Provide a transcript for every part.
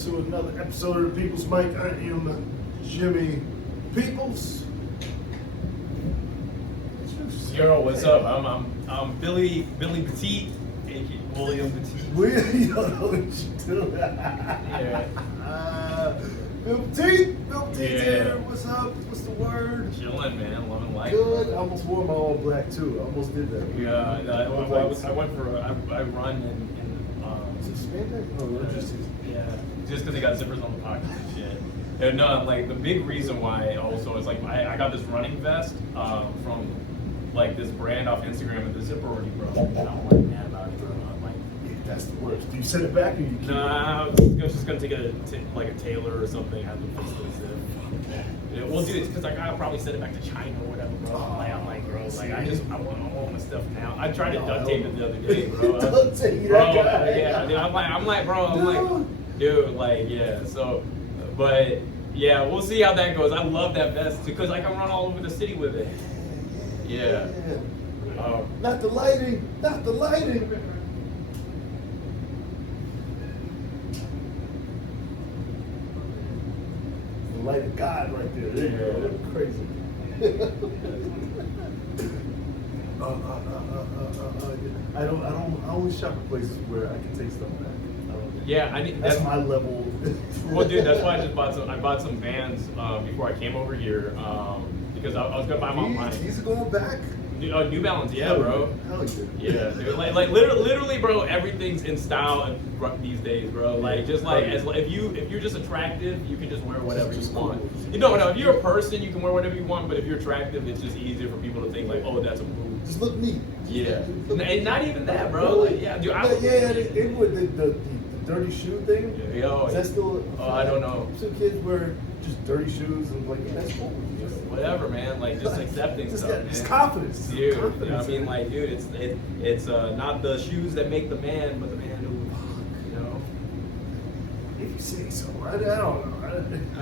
to another episode of the People's Mic. I am Jimmy Peoples. Yo, what's up? I'm Billy Beteet, aka William Beteet. You don't know what you do. Yeah. Beteet here. Yeah. What's up? What's the word? Chilling, man. Loving life. Good. I almost wore my all black too. I almost did that. Yeah, I went for I run in Is it spandex? Oh, no, just because they got zippers on the pockets and shit. And no, like the big reason why also is like I got this running vest from like this brand off Instagram and the zipper already broke. And I'm like mad about it, bro. I'm like, that's the worst. Do you send it back or you keep it? nah, I was just gonna take it like a tailor or something, have them fix the zip. Yeah, we'll do it because like I'll probably send it back to China or whatever, bro. I'm like, bro, like I want my stuff now. I tried to duct tape it the other day, bro. Duct tape, bro, that guy. yeah, dude, I'm like, bro, dude, like, yeah. So, but yeah, we'll see how that goes. I love that vest because I can run all over the city with it. Yeah. Not the lighting. Not the lighting. The light of God right there. There you go. That's crazy. I only shop at places where I can take stuff back. Yeah, That's my level. Well, dude, that's why I bought some Vans before I came over here because I was gonna buy them online. These are going back. New Balance, yeah, bro. Hell yeah. Yeah, dude, like literally, bro. Everything's in style these days, bro. Like just like if you're just attractive, you can just wear whatever you want. No, if you're a person, you can wear whatever you want. But if you're attractive, it's just easier for people to think like, oh, that's a move. Just look neat. Yeah, and not even that, bro. Like, yeah, dude. They would the dirty shoe thing. Yo, is that still? I don't know. Some kids wear just dirty shoes and like that's cool. Whatever, man. Like just accepting just stuff. It's man. confidence, dude. Confidence. You know what I mean, like, dude, it's not the shoes that make the man, but the man who, you know. If you say so, I don't know.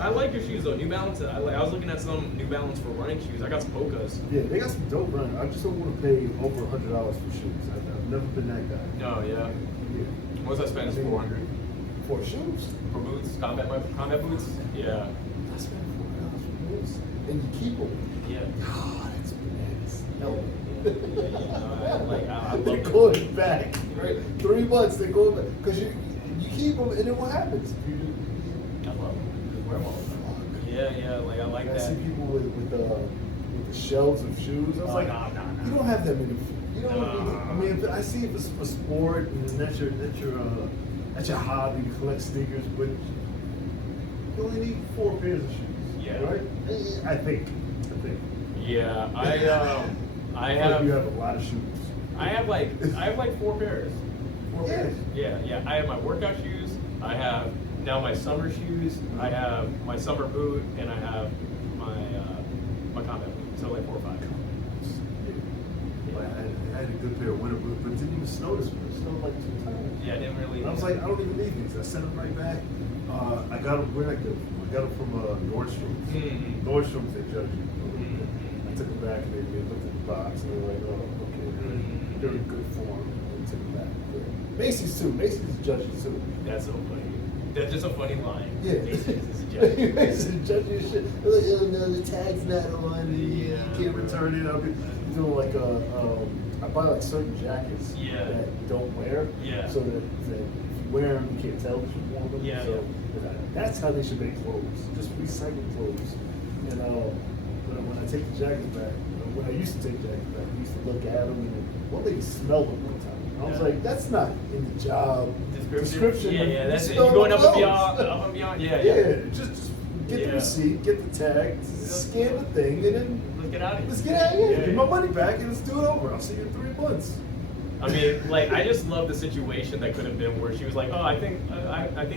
I like your shoes though. New Balance. I was looking at some New Balance for running shoes. I got some Polkas. Yeah, they got some dope running. I just don't want to pay over $100 for shoes. I've never been that guy. No, yeah. What's I spend? 400 for shoes. For boots, combat boots. Yeah. I spent $400 for boots, and you keep them. Yeah. Oh, that's bananas. No. I love they're it. going back. Right. 3 months, they're going back because you keep them, and then what happens? I love them. Wear them all the time. Yeah. Like I like that. I see people with the shelves of shoes. I was like, no. You don't have that many. You don't. I mean, I see if it's for sport and that's your hobby to collect sneakers, but you only need 4 pairs of shoes. Yeah. Right. I think. Yeah. I have. You have a lot of shoes. I have like 4 pairs. 4 pairs. Yeah. I have my workout shoes. I have now my summer shoes. I have my summer boot, and I have my combat boot. So like 4 or 5. I had a good pair of winter boots, but it didn't even snow this winter. It snowed like 2 times. Yeah, I didn't really. I was like, I don't even need these. I sent them right back. I got them. Where did I get them? I got them from Nordstrom's. Mm-hmm. Nordstrom's, they judge you. I took them back and they looked at the box and they were like, oh, okay, they're in good form. They took them back. Macy's too. Macy's judges too. That's so funny. That's just a funny line. Yeah. Macy's is a judge. Macy's judging your shit. They're like, oh no, the tag's not on. You can't return it. I'll be doing like I buy like certain jackets that you don't wear. Yeah. So that if you wear them, you can't tell that you wore them. Yeah. So that's how they should make clothes. Just recycle clothes. And when I take the jackets back, when I used to take jackets back, I used to look at them and one lady smelled them one time. I was like, that's not in the job description. Yeah, that's it. You're going up and beyond. Yeah. Just get the receipt, get the tag, scan the thing, and then let's get out of here. Let's get out of here. Get my money back and let's do it over. I'll see you in 3 months. I mean, like, I just love the situation that could have been where she was like, oh, I think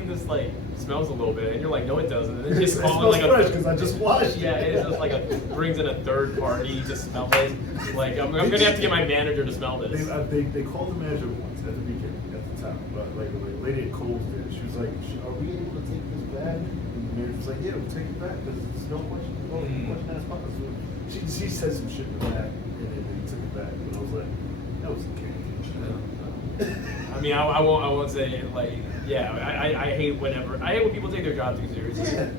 this like smells a little bit, and you're like, no, it doesn't. And then she's calling like fresh because I just washed. Yeah, it's just like brings in a third party to smell it. Like, I'm gonna have to get my manager to smell this. They called the manager once at the beginning at the time, but like a lady at Kohl's did. She was like, are we able to take this back? And the manager was like, yeah, we'll take it back because it's no question. That's possible. She said some shit to that, and then they took it back. But I was like, that was a game. I mean, I won't say like, yeah. I hate whenever I hate when people take their job too seriously. Yeah.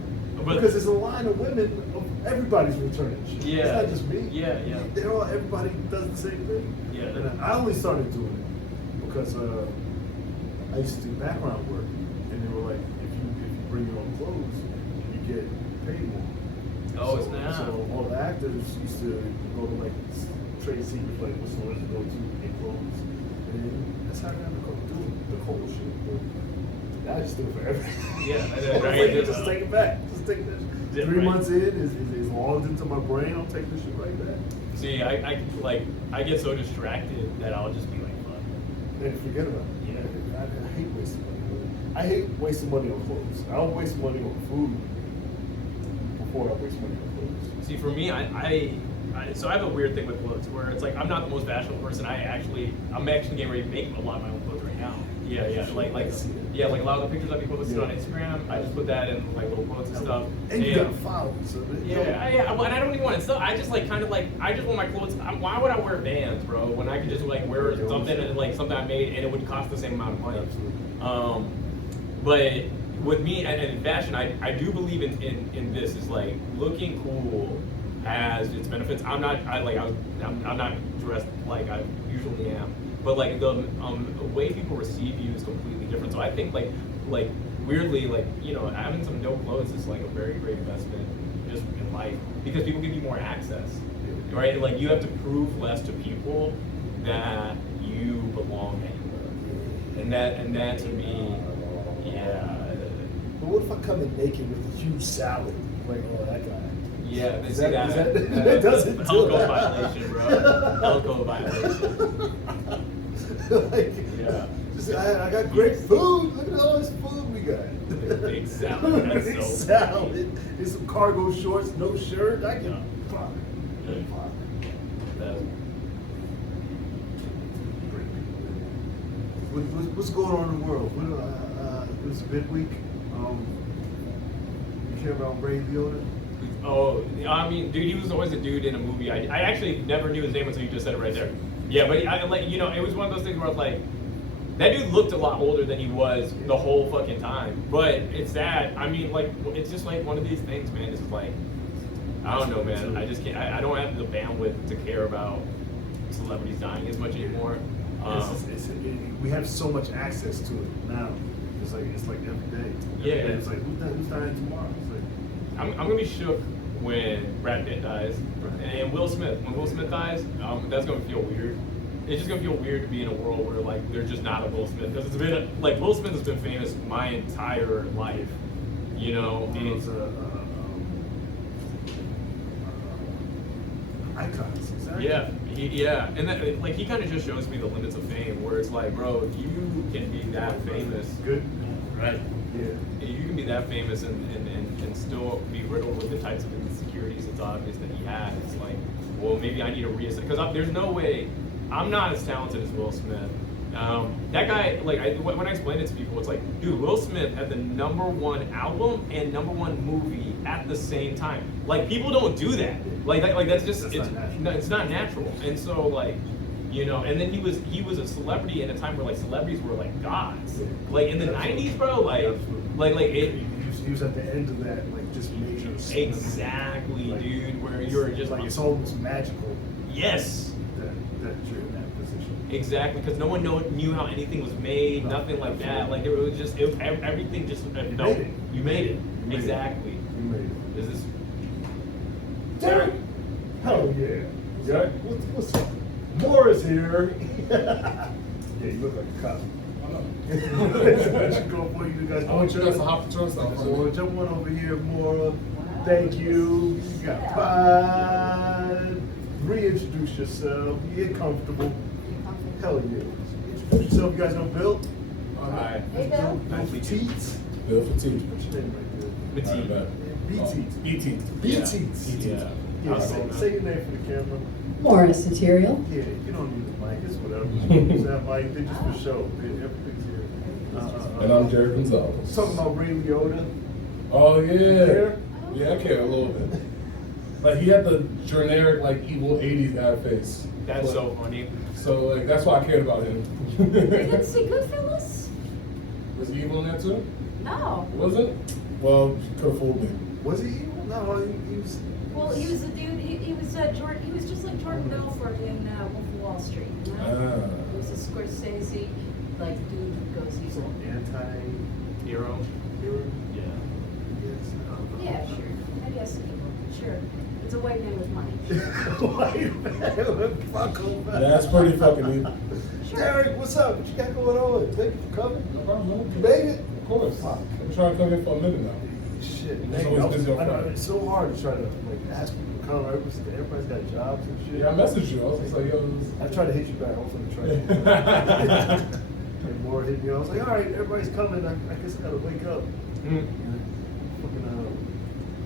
But, Because there's a line of women, everybody's returning shit. Yeah. It's not just me. Yeah. Everybody does the same thing. Yeah. And I only started doing it because I used to do background work, and they were like, if you bring your own clothes, you get paid more. Oh, it's now. So all the actors used to go to like trade secrets, like what stores to go to get clothes, and that's how I got to do the whole shit. But now I just do it for everything. Yeah, just take it back. Just take this. Yeah, 3 right. months in is logged into my brain. I'll take this shit right back. See, I get so distracted that I'll just be like, fuck. And forget about it. Yeah. I hate wasting money. I hate wasting money on clothes. I don't waste money on food before I waste money on clothes. See, for me, so I have a weird thing with clothes where it's like I'm not the most fashionable person. I'm actually getting ready to make a lot of my own clothes right now. Yeah, like a lot of the pictures I be posting on Instagram, I just put that in like little quotes and stuff. And you got followers, so and I don't even want it. So I just like kind of like I just want my clothes. Why would I wear Vans, bro? When I could just like wear something and like something I made and it would cost the same amount of money. But with me and in fashion, I do believe in this is like looking cool has its benefits. I'm not dressed like I usually am, but like the way people receive you is completely different. So I think like weirdly like having some dope clothes is like a very great investment just in life because people give you more access, right? Like you have to prove less to people that you belong anywhere, and that to me, yeah. But what if I come in naked with a huge salad? Like, oh, that guy. Yeah, they Is say that- that. is that- it doesn't do Alcohol that. violation, bro. Alcohol violation. Like, Yeah. just, I got great food. Look at all this food we got. Big salad. That's Big so salad. And some cargo shorts, no shirt. I can fine. What's going on in the world? It was a big week. You care about Ray Liotta? Oh, I mean, dude, he was always a dude in a movie. I actually never knew his name until you just said it right there. Yeah, but it was one of those things where I was like, that dude looked a lot older than he was the whole fucking time. But it's that, I mean, like, it's just like one of these things, man. It's just like, I don't know, man. I just can't, I don't have the bandwidth to care about celebrities dying as much anymore. We have so much access to it now. It's like every day. Yeah. It's like who's dying tomorrow? It's like, I'm gonna be shook when Brad Pitt dies, and Will Smith. When Will Smith dies, that's gonna feel weird. It's just gonna feel weird to be in a world where like there's just not a Will Smith because it's been like Will Smith has been famous my entire life, those icons. Exactly. Yeah, and that like he kind of just shows me the limits of fame, where it's like, bro, if you can be that famous, Good. right? Yeah. You can be that famous and still be riddled with the types of insecurities it's obvious that he had. It's like, well, maybe I need to reassess because there's no way I'm not as talented as Will Smith. That guy, like, when I explain it to people, it's like, dude, Will Smith had the #1 album and #1 movie at the same time. Like, people don't do that. Like that's just it's not natural. And so like, and then he was a celebrity in a time where like celebrities were like gods. Like in the '90s, bro. He was at the end of that, like just major. Exactly, like, dude. Where you're just like it's almost magical. Yes. That you're in that position. Exactly, because no one knew how anything was made, nothing like that. Like it was just everything just felt. You made it. Exactly. You made it. Is this? Derick! Hell yeah. Yeah? What's up? Maura's here. Yeah, you look like a cop. I should go for you guys. I want you guys to hop the turnstile. So jump on over here, Maura. Thank you. You got 5. Reintroduce yourself. Get comfortable. Hell yeah. Introduce yourself. You guys know Bill? Hi. Hey, Bill. Bill Beteet. Bill for teach. What's your name right Beteet. there? Beteet. Beteet. Yeah. Yeah, say your name for the camera. Maura Sateriale. Yeah, you don't need the mic, it's whatever. Use that mic, they just for show. Everything's here. And I'm Derick Gonzalez. Talking about Ray Liotta. Oh yeah. Care? Yeah, I care a little bit. Like he had the generic like evil '80s guy face. That's so funny. So like that's why I cared about him. You didn't see Goodfellas? Was he evil in that too? No. Wasn't? Well, could have fooled me. Was he evil? No, he was. Well, he was a dude. He was Jordan. He was just like Jordan Belfort in Wolf of Wall Street. You know? He was a Scorsese like dude who goes evil. Hero. Hero? Yeah. Yes. Yeah, sure. I guess evil. Sure. It's a white man with money. White man, fuck him. That's pretty fucking evil. Sure. Derek, what's up? What you got going on? Thank you for coming. No problem. You made it? Of course. Fuck. I'm trying to come here for a minute now. Shit, It's man. always busy on I know, Friday. it's so hard to try to like ask people to come. Everybody's got jobs and shit. Yeah, I messaged you. I was just like, yo. I tried to hit you back. I was gonna try to. And Maura hit me. I was like, all right, everybody's coming. I guess I gotta wake up. Fucking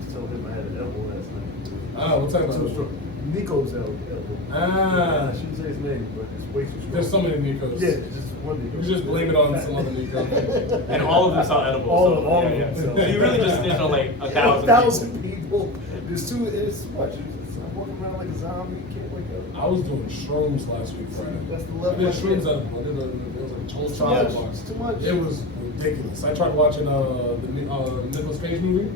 just told him I had an elbow last night. What type of elbow? Nico's elbow. I shouldn't say his name, but it's way too strong. There's so many Nikos. Yeah, it's just one Nico. You just blame it on some other Nico. And all of them sound edible. All of yeah. them. So you really just snitched on like 1,000. 1,000 people. There's two. It's what? I'm walking around like a zombie. Can't wake up. I was doing shrooms last week, Friday. That's the I level. did shrooms at it was like a total It's too chocolate much. bar. It's too much. It was ridiculous. I tried watching the Nicolas Cage movie.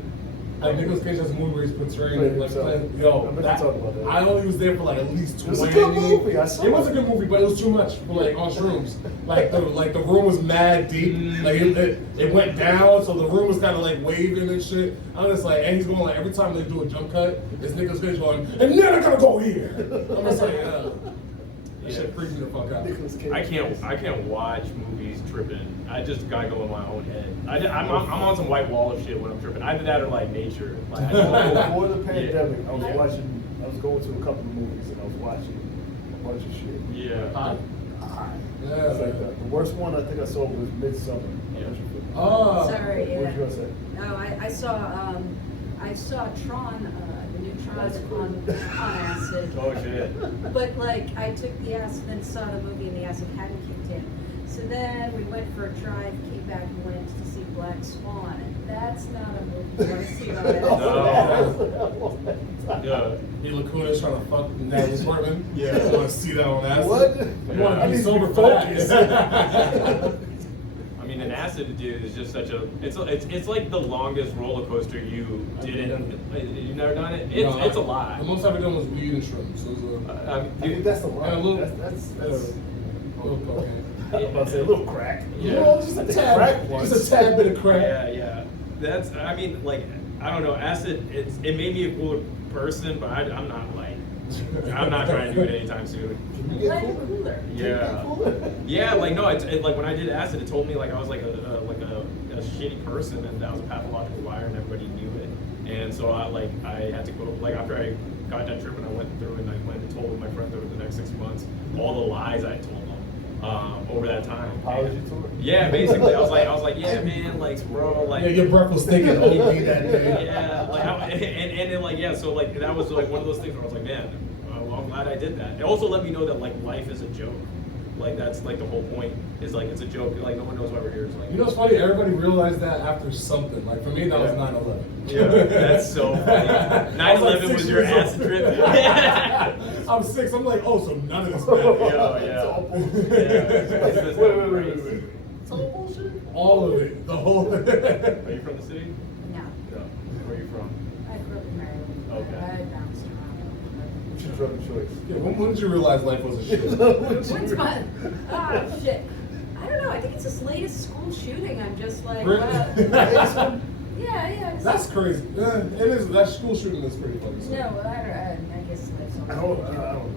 Like Nicolas Cage has a movie where he's portraying like I only was there for like at least 20. It was a good movie. I saw it was a good movie, but it was too much for like on shrooms. Like the room was mad deep. Like it went down, so the room was kind of like waving and shit. I'm just like, and he's going like every time they do a jump cut, it's Nicolas Cage going, and then I gotta go here. I'm just like, that shit freaks me the fuck out. I can't watch movies tripping. I just gotta go in my own head. I'm on some white wall of shit when I'm tripping. Either that or like nature. Like, Before the pandemic, I was going to a couple of movies and I was watching a bunch of shit. Yeah. Yeah. It's like the worst one I think I saw was Midsummer. Yeah. Oh. Sorry. What was you gonna say? No, I saw Tron, the new Tron on acid. Oh shit. But like, I took the acid and saw the movie and the acid hadn't kicked in. So then we went for a drive, came back and went to see Black Swan. And that's not a movie you want to see on acid. No. Yeah. Mila Kunis trying to fuck Natalie Portman. Yeah. I want to see that on acid. What? I want I to be need sober to for focus. that. I mean, an acid, dude, is just such a. It's like the longest roller coaster you didn't. You've never done it. It's a lot. The most I've ever done was weed and shrooms. So it was I think that's the and a one. little, That's a little cocaine. I'm about to say a little crack. Yeah. Well, just a tad, just a tad bit of crack. Yeah. That's. I mean, like, I don't know. Acid. It made me a cooler person, but I'm not like. I'm not trying to do it anytime soon. Can you Light get and cooler? cooler. Yeah. Yeah, like no, it's like when I did acid, it told me like I was like a shitty person and that was a pathological liar and everybody knew it. And so I had to go like after I got that trip and I went through and I went and told my friends over the next 6 months all the lies I told them over that time. Apology tour? Yeah, basically I was like, yeah, man, like bro, like Yeah, your breath was stinking OD that day. yeah, like and then like yeah, so like that was like one of those things where I was like, man, well, I'm glad I did that. It also let me know that like life is a joke. Like that's like the whole point is like it's a joke. Like no one knows why we're here. It's like You know what's funny? Everybody realized that after something. Like for me, that was 9/11. yeah, that's so funny. 9/11 was your acid trip. I'm 6. I'm like, oh, so none of this Yeah. It's all bullshit. Wait. It's all bullshit? All of it. The whole Are you from the city? No. No. Where are you from? I grew up in Maryland. Okay. I bounced around. What's your drug of choice? Yeah, when did you realize life was a shit? What's my, shit. I don't know. I think it's this latest school shooting. I'm just like, Really? wow. Yeah. That's crazy. Yeah, it is. That school shooting is pretty funny. So. No, I guess that's I don't know.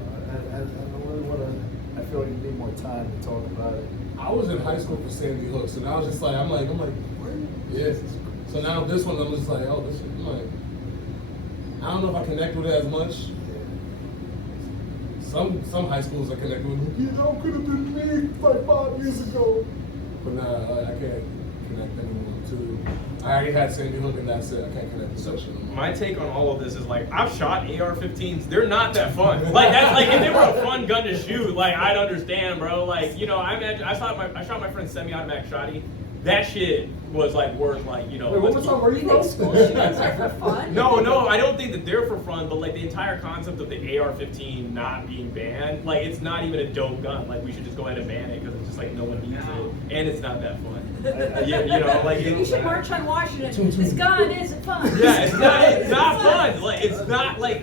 I don't really want to. I feel like you need more time to talk about it. I was in high school for Sandy Hook, so now I was just like, I'm like, where? Yeah. So now this one, I'm just like, oh, this shit. I'm like, I don't know if I connect with it as much. Some high schools I connect with, you know, could have been me like 5 years ago. But nah, I can't connect anymore too. I already had Sandy Hook and that's it. I can't connect with such anymore. My take on all of this is like I've shot AR-15s. They're not that fun. Like that's like if they were a fun gun to shoot, like I'd understand, bro. Like I shot my friend semi-automatic shotty that shit was like worth like, you know. Wait, what let's was that? Where You you think from? school shootings are for fun? No, I don't think that they're for fun, but like the entire concept of the AR-15 not being banned, like it's not even a dope gun. Like we should just go ahead and ban it because it's just like no one needs it, and it's not that fun. Yeah, you know, like You should march on Washington. This gun isn't fun. yeah, it's not fun. Like it's not like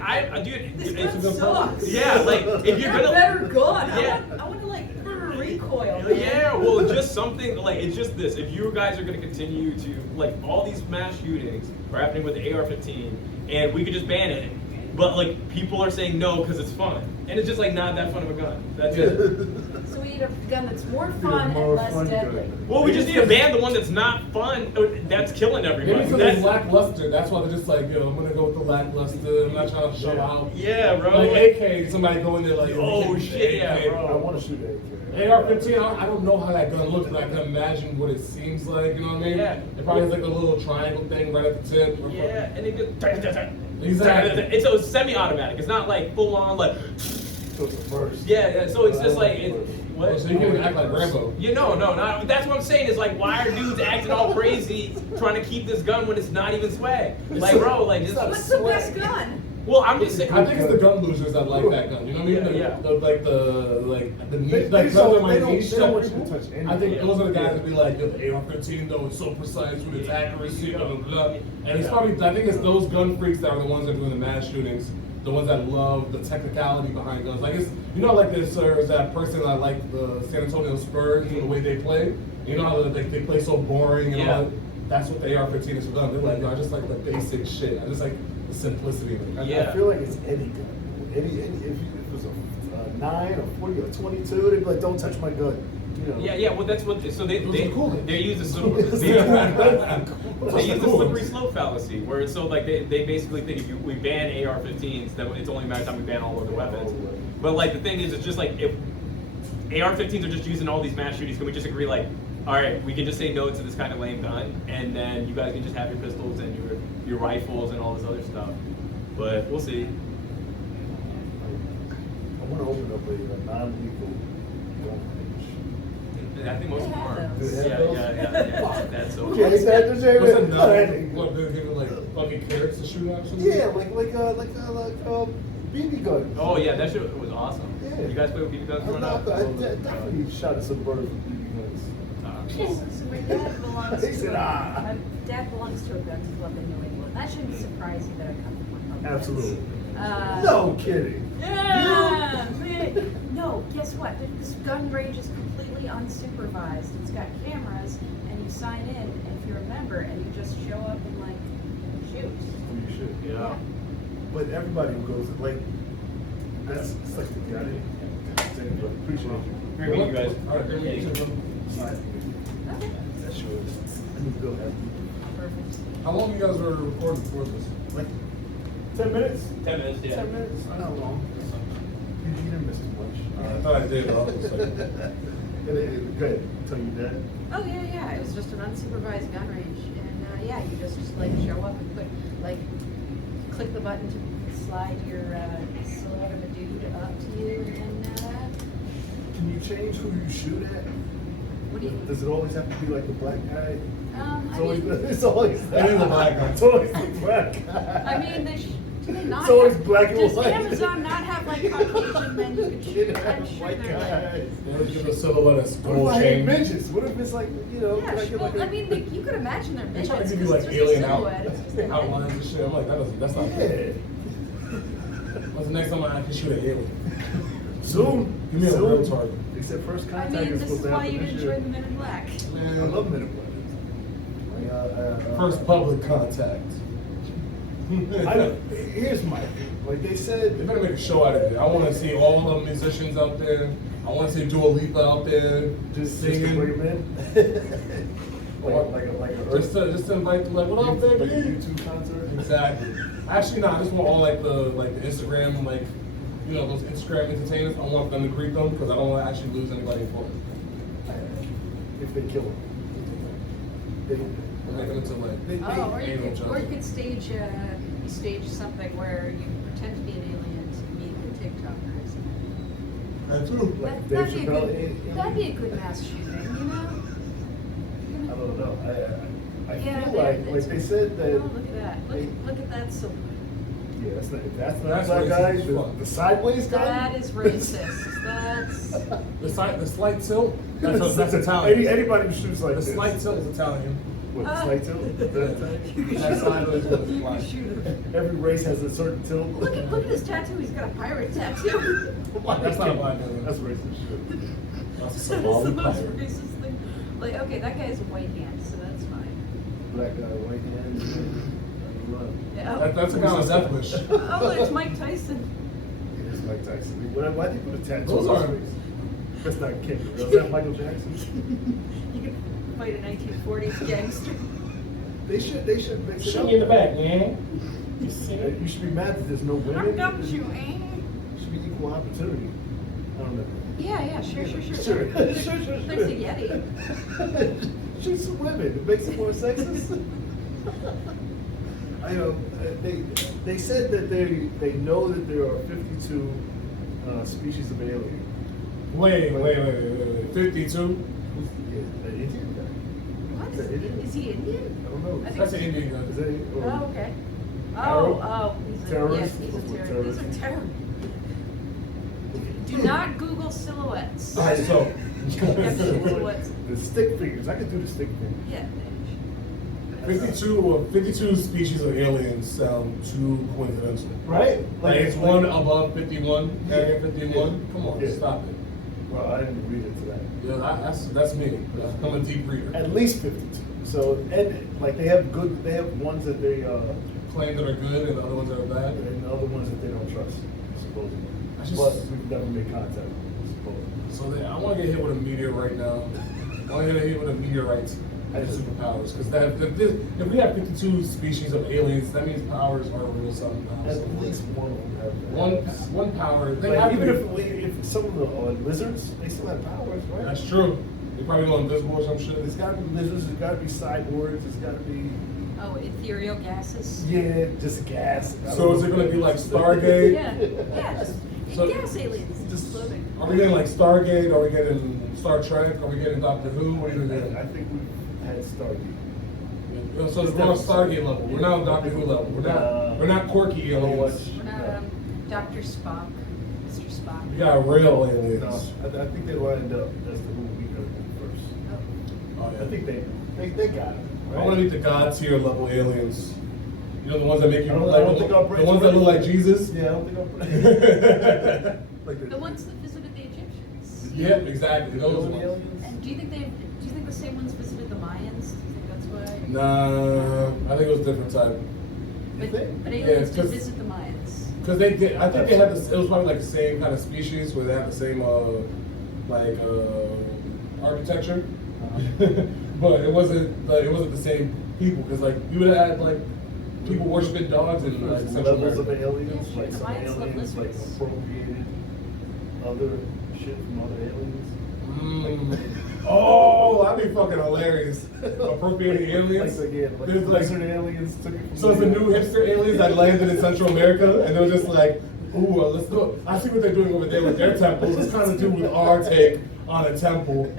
dude. This It's, gun sucks. yeah, like if you're Get a gonna better gun. Yeah. I want to like recoil. Man. Yeah, well, just something like it's just this. If you guys are going to continue to like all these mass shootings are happening with the AR-15, and we could just ban it, but like people are saying no because it's fun, and it's just like not that fun of a gun. That's it. So we need a gun that's more fun more and less fun deadly. gun. Well, we just need to ban the one that's not fun. That's killing everybody. Maybe because That's, it's lackluster. That's why they're just like, yo, I'm gonna go with the lackluster. I'm not trying to show out. yeah, bro. Like AK, somebody go in there like, Oh, you can't shit, shoot yeah, AK. bro. I want to shoot AK. AR-15, I don't know how that gun looks, but I can imagine what it seems like. You know what I mean? Yeah. It probably has like a little triangle thing right at the tip. Yeah, and it just Exactly. it's a semi-automatic. It's not like full on like. So it's a first. Yeah, so it's just like it, Oh, what? so you can act like Rambo. You know, no, not, that's what I'm saying is like, why are dudes acting all crazy trying to keep this gun when it's not even swag? Like, bro, like, just, What's the best gun? well, I'm just saying, I think it's the gun losers that like that gun. You know what I mean? Yeah, The They like don't- my they don't- niche they don't want stuff. you to touch anything. I think those are the guys that be like, yo, the AR-15 though, it's so precise with its accuracy, blah, blah, blah. And it's probably, I think it's those gun freaks that are the ones that are doing the mass shootings, the ones that love the technicality behind guns. Like it's, you know, like there's that person that like the San Antonio Spurs and the way they play. You know how they play so boring and all that. That's what the AR-15 is for them. They're like, yo, I just like the basic shit. I just like the simplicity of it. Yeah. I feel like it's any gun. If it was a 9 or 40 or 22, they'd be like, don't touch my gun. You know? yeah, well, that's what, so they cool. use the That's they use the cool. slippery slope fallacy, where it's so like they basically think if we ban AR-15s, then it's only a matter of time we ban all other weapons. But like the thing is, it's just like if AR-15s are just using all these mass shootings, can we just agree like, all right, we can just say no to this kind of lame gun, and then you guys can just have your pistols and your rifles and all this other stuff. But we'll see. I want to open up a non-lethal gun I think most of them are. They have those. Yeah. That's so. range. Okay, is that the What's a Jerry? nut? What, they're giving like fucking carrots to shoot at? Yeah, like BB gun. Oh yeah, that shit was awesome. Yeah. You guys play with BB guns growing up? I definitely shot at some birds with BB guns. So my dad belongs He said, to "Ah." my dad belongs to a gun club in New England. That shouldn't surprise you that I come from one club. Absolutely. No No kidding. Yeah, man. No, guess what? This gun range is completely unsupervised. It's got cameras, and you sign in, and if you're a member, and you just show up and like shoot. You should. Yeah. But everybody who goes like that's it's like the guy. Appreciate you. Great meeting you guys. All right, great meeting you. Okay. That sure is. I mean, Bill has Perfect. How long you guys were recording for this? like 10 minutes. 10 minutes, yeah. 10 minutes. Not long. You didn't miss as much. I thought I did, but I was just like, Go ahead. Tell you that. Oh yeah. It was just an unsupervised gun range, and yeah, you just like show up and put like click the button to slide your silhouette of a dude up to you, and then Can you change who you shoot at? what do you? Does it always have to be like the black guy? I It's always, mean, it's always It is the black guy. It's always the black guy. I mean, do they not? It's always have- black and Does white. Amazon not have like Caucasian men you can shoot? I'm sure White they're like. guys. they always give a silhouette as What gold if I hate chain. midgets? What if it's like, you know, Yeah, like, sure. like I mean, you could imagine they're They midgets. try to give you 'cause like it's just a alien silhouette, it's just a head. outlines and shit. I'm like, that's not yeah. good. When's the next time I can shoot an alien? Soon. Give me a Soon. real target. Except first I contact mean, is this supposed is to why happen you this enjoy year. the Men in Black. I love Men in Black. First public contact. Here's my thing. Like they said, They better make a show out of it. I want to see all the musicians out there. I want to see Dua Lipa out there just singing. to bring men. like a Just to invite them, like, what up, like a baby? YouTube concert. Exactly. Actually, no, I just want all like the Instagram and like, you know, those Instagram entertainers. I want them to greet them because I don't want to actually lose anybody for it. If they kill him. They, Make them into like. Oh, or anal you jobs. could stage something where you pretend to be an alien to meet the TikTokers. That too. Like That'd be a Dave Chappelle, good. That'd be a good mass shooting, you know. I don't know. know. I Yeah, feel they're- like they said that. Oh, look at that. Look at that silhouette. Yeah, that's not that That's guy. racist as fuck. The sideways guy. That is racist. That's. The slight tilt. That's Italian. Anybody who shoots like The this. slight tilt is Italian. What, the slight tilt? Is that Italian? That sideways one is You black. can shoot him. Every race has a certain tilt. Look at his tattoo. He's got a pirate tattoo. That's not a black alien. That's racist shit. That's a That is Somali the most pirate. racist thing. Like, okay, that guy's a white hand, so that's fine. Black guy, white hand. Yeah. That's a kind of death wish. Oh, it's Mike Tyson. It is Mike Tyson. Why did you put a tattoo Those on are- his face? That's not Kim. Is that Michael Jackson? You could fight a 1940s gangster. They should mix it Shoot up. me in the back, man. You see? You should be mad that there's no women. I got you, eh? It should be equal opportunity. I don't know. Yeah, sure. Sure. There's a Yeti. Shoot some women. It makes it more sexist. They said that they know that there are 52 species of alien. Wait. 52? Yeah, an Indian guy. What? Is that Indian? Is he Indian? I don't know. I think That's an so. Indian Is guy. that, Oh, okay. Terror- Oh, he's a terrorist? yes, he's a terrorist. Terrorist. These are terrorists. Do not Google silhouettes. Alright, so. Silhouettes. The stick figures. I could do the stick figures. Yeah. 52 species of aliens sound too coincidental. Right? Like it's one above 51, area 51. Yeah. Come on, Yeah. stop it. Well, I didn't read into that. Yeah, that's me. I'm a deep reader. At least 52. So, and like they have ones that they, Claim that are good and the other ones that are bad. and the other ones that they don't trust, supposedly. I just- But we've never made contact, supposedly. So I want to get hit with a meteor right now. I want to get hit with a meteorite and superpowers. Because if we have 52 species of aliens, that means powers are real somehow. At least one of them have One power. They Like, have even to be- if some of the lizards, they still have powers, right? That's true. They probably go invisible or some shit. There's got to be lizards. There's got to be cyborgs. There's got to be Oh, ethereal gases. just gas. I So don't is know. it going to be like Stargate? Yeah, just So- gas aliens. Just Floating. Are we getting like Stargate? Are we getting Star Trek? Are we getting Doctor Who? What are you I doing? think we've had Stargate. So we're on Stargate level. We're not on Doctor Who level. We're not quirky I don't watch. aliens. Dr. Spock. Mr. Spock. We got real No, aliens. I think they lined up as the who we could be first. Oh. Oh, yeah. I think they got it. I Right? want to meet the god tier level aliens. You know the ones that make you I don't- look I like don't think our the brains ones are that look ready. like Jesus. Yeah, I don't think I'm. Like The ones that visited the Egyptians. Yeah, exactly. Those Those ones. aliens. And do you think the same ones visited the Mayans? Do you think that's why? Nah, I think it was a different type. You think? But Yeah, aliens it's did 'cause- visit the Mayans. Because they did, I think they had this, it was probably like the same kind of species where they have the same, architecture. But it wasn't the same people, because like, you would have had like, people worshiping dogs in like There's Central levels of America. aliens, Yeah, sure, like the some Mayans love aliens like lizards. appropriated other shit from other aliens. Oh, that'd be fucking hilarious. Appropriating aliens. Like There's like, lizard aliens took it from so it's the new hipster aliens that landed in Central America, and they were just like, ooh, let's go. I see what they're doing over there with their temples. Let's kind of do with our take on a temple.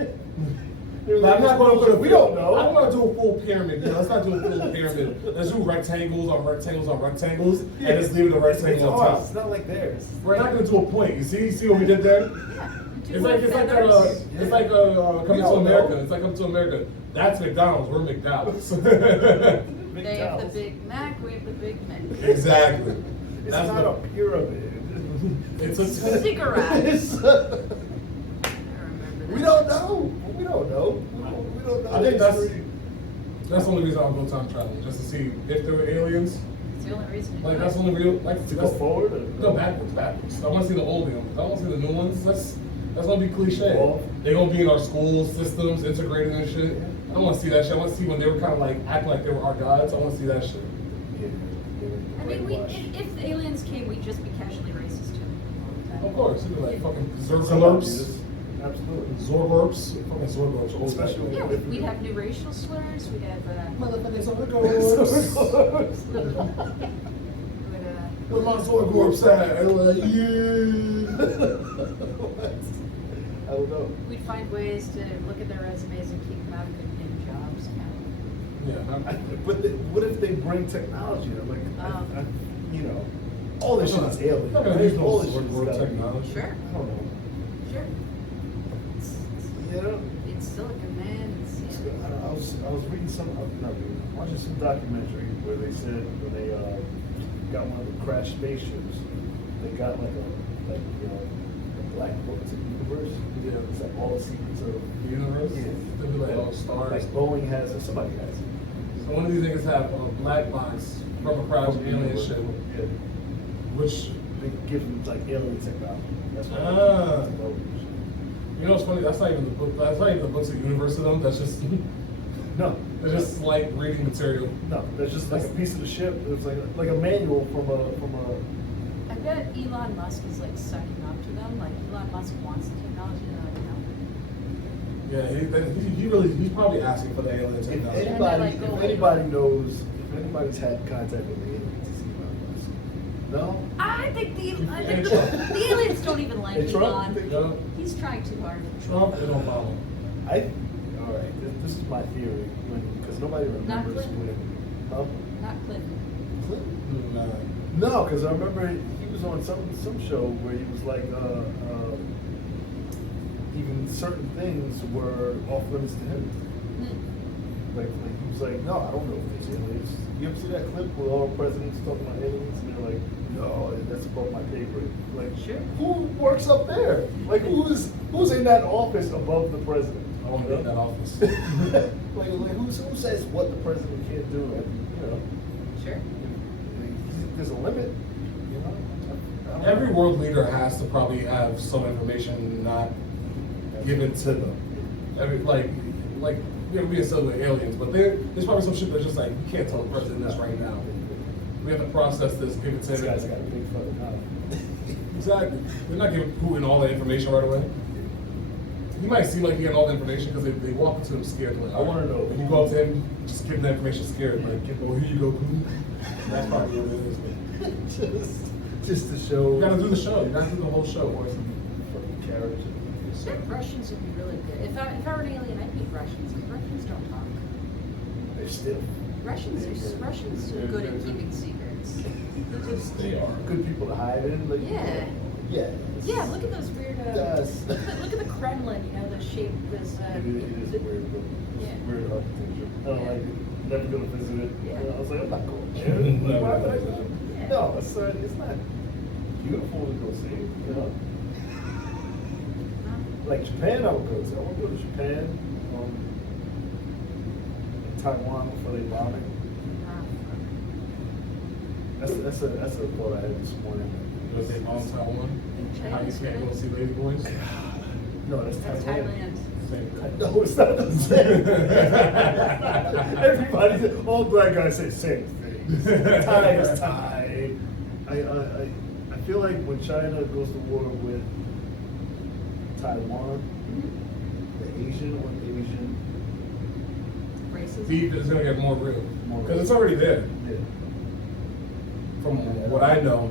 They're But I'm not going to put a we don't know. I don't want to do a full pyramid. Let's not do a full pyramid. Let's do rectangles on rectangles on rectangles, and just leave it a It's rectangle on ours. top. It's not like theirs. We're not going to do a point. You see what we did there? Yeah. It's like coming to America. It's like coming to America. That's McDonald's. We're McDonald's. They have the Big Mac, we have the Big Mac. Exactly. It's That's not a pyramid. It's a Cigarette. It's, I remember that. we don't know. We don't know. We don't know. I think that's the only reason I'll go time traveling, just to see if there were aliens. It's the only reason. to Like do that's it. the only real like To go that's- forward or No, backwards. I want to see the old aliens. I want to see the new ones. That's gonna be cliche. Evolve. They're gonna be in our school systems, integrated and shit. I want to see that shit. I want to see when they were kind of like acting like they were our gods. I want to see that shit. I mean, if the aliens came, we'd just be casually racist to them all the time. Of course, you'd be like fucking Absolutely. Zerglurps, Absolutely. Zorglurps, fucking Zorglurps. old Especially guys. Yeah, we'd have new racial slurs. We'd have. Motherfucking Zorglurps. Would, Where my Zorglurps at? And we're like, yeah. I don't know. we'd find ways to look at their resumes and keep them out of good name jobs. Yeah. But what if they bring technology? Like, you know, all this shit is alien. Not gonna Right? use no All this shit word is gotta be- technology. Sure, I don't know. sure. You know? It's silicon, man. It's, yeah. I was reading watching some documentary where they said when they got one of the crashed spaceships, they got like a black book to the universe. Yeah. It's like all the secrets of The universe? Yeah. They'll be like all stars. Like Boeing has it, somebody has it. So one of these niggas have a black box from a crowd of alien shit, Yeah. which, They give them like alien technology. That's what Ah. it's about. you know what's funny, that's not even the book, that's not even the books of the universe to them, that's just, No. it's just like reading material. No, that's just like a piece of the ship. It was like a manual from a I bet Elon Musk is like sucking up to them. Like Elon Musk wants the technology, and they're like, no. Yeah, he's probably asking for the alien If technology. anybody knows, if anybody's had contact with the aliens, it's Elon Musk. No? I think And Trump. the aliens don't even like And Trump? Elon. Yeah. He's trying too hard. Trump and Obama. All right. This is my theory, because nobody Not remembers Clinton. when. Huh? Not Clinton. Clinton? Nah. No, because I remember he was on some show where he was like, even certain things were off limits to him. Like he was like, no, I don't know if there's aliens. You ever see that clip where all presidents talking about aliens and they're like, no, that's above my pay grade. Like, Sure. who works up there? Like, who's in that office above the president? I want to be in that office. like who says what the president can't do? Like, you know, Sure. there's a limit. You know, I don't Every know. world leader has to probably have some information not given to them. We have to be still with aliens, but there's probably some shit that's just like, you can't tell the president this right now. We have to process this, give it to This him. guy's got a big fucking mouth. Exactly. They're not giving Putin all the information right away. He might seem like he had all the information because they walk up to him scared. Like, I wanna know. When you go up to him, just give him the information scared. Like, oh, here you go, Putin. That's probably what it is. just to show. You gotta do the show. You gotta do the whole show. Or some fucking character. I think Russians would be really good. If I were an alien, I'd pick Russians because Russians don't talk. They're stiff. Russians are good at keeping secrets. They are. Good people to hide in. Like, Yeah. Yeah. Yeah, look at those weird. Yes. Look at the Kremlin. You know, the shape is. It is weird, but Yeah. weird architecture. I don't like it. Never gonna visit it. Yeah. You know, I was like, I'm not going there. Never Why would I gonna go? visit it. No, it's not beautiful to go see. You know, like Japan, I would go to. I want to go to Japan, Taiwan before they bomb it. That's a thought I had this morning. You say on Taiwan? How you can't go see Lady Boys? No, that's That's Thailand. Thailand. Same thing. No, it's not the same. Everybody, all black guys say same thing. Thai is Thai. I feel like when China goes to war with Taiwan, the Asian or Asian. Racism. Beef is gonna get more real. Because it's already there. Yeah. From what I know,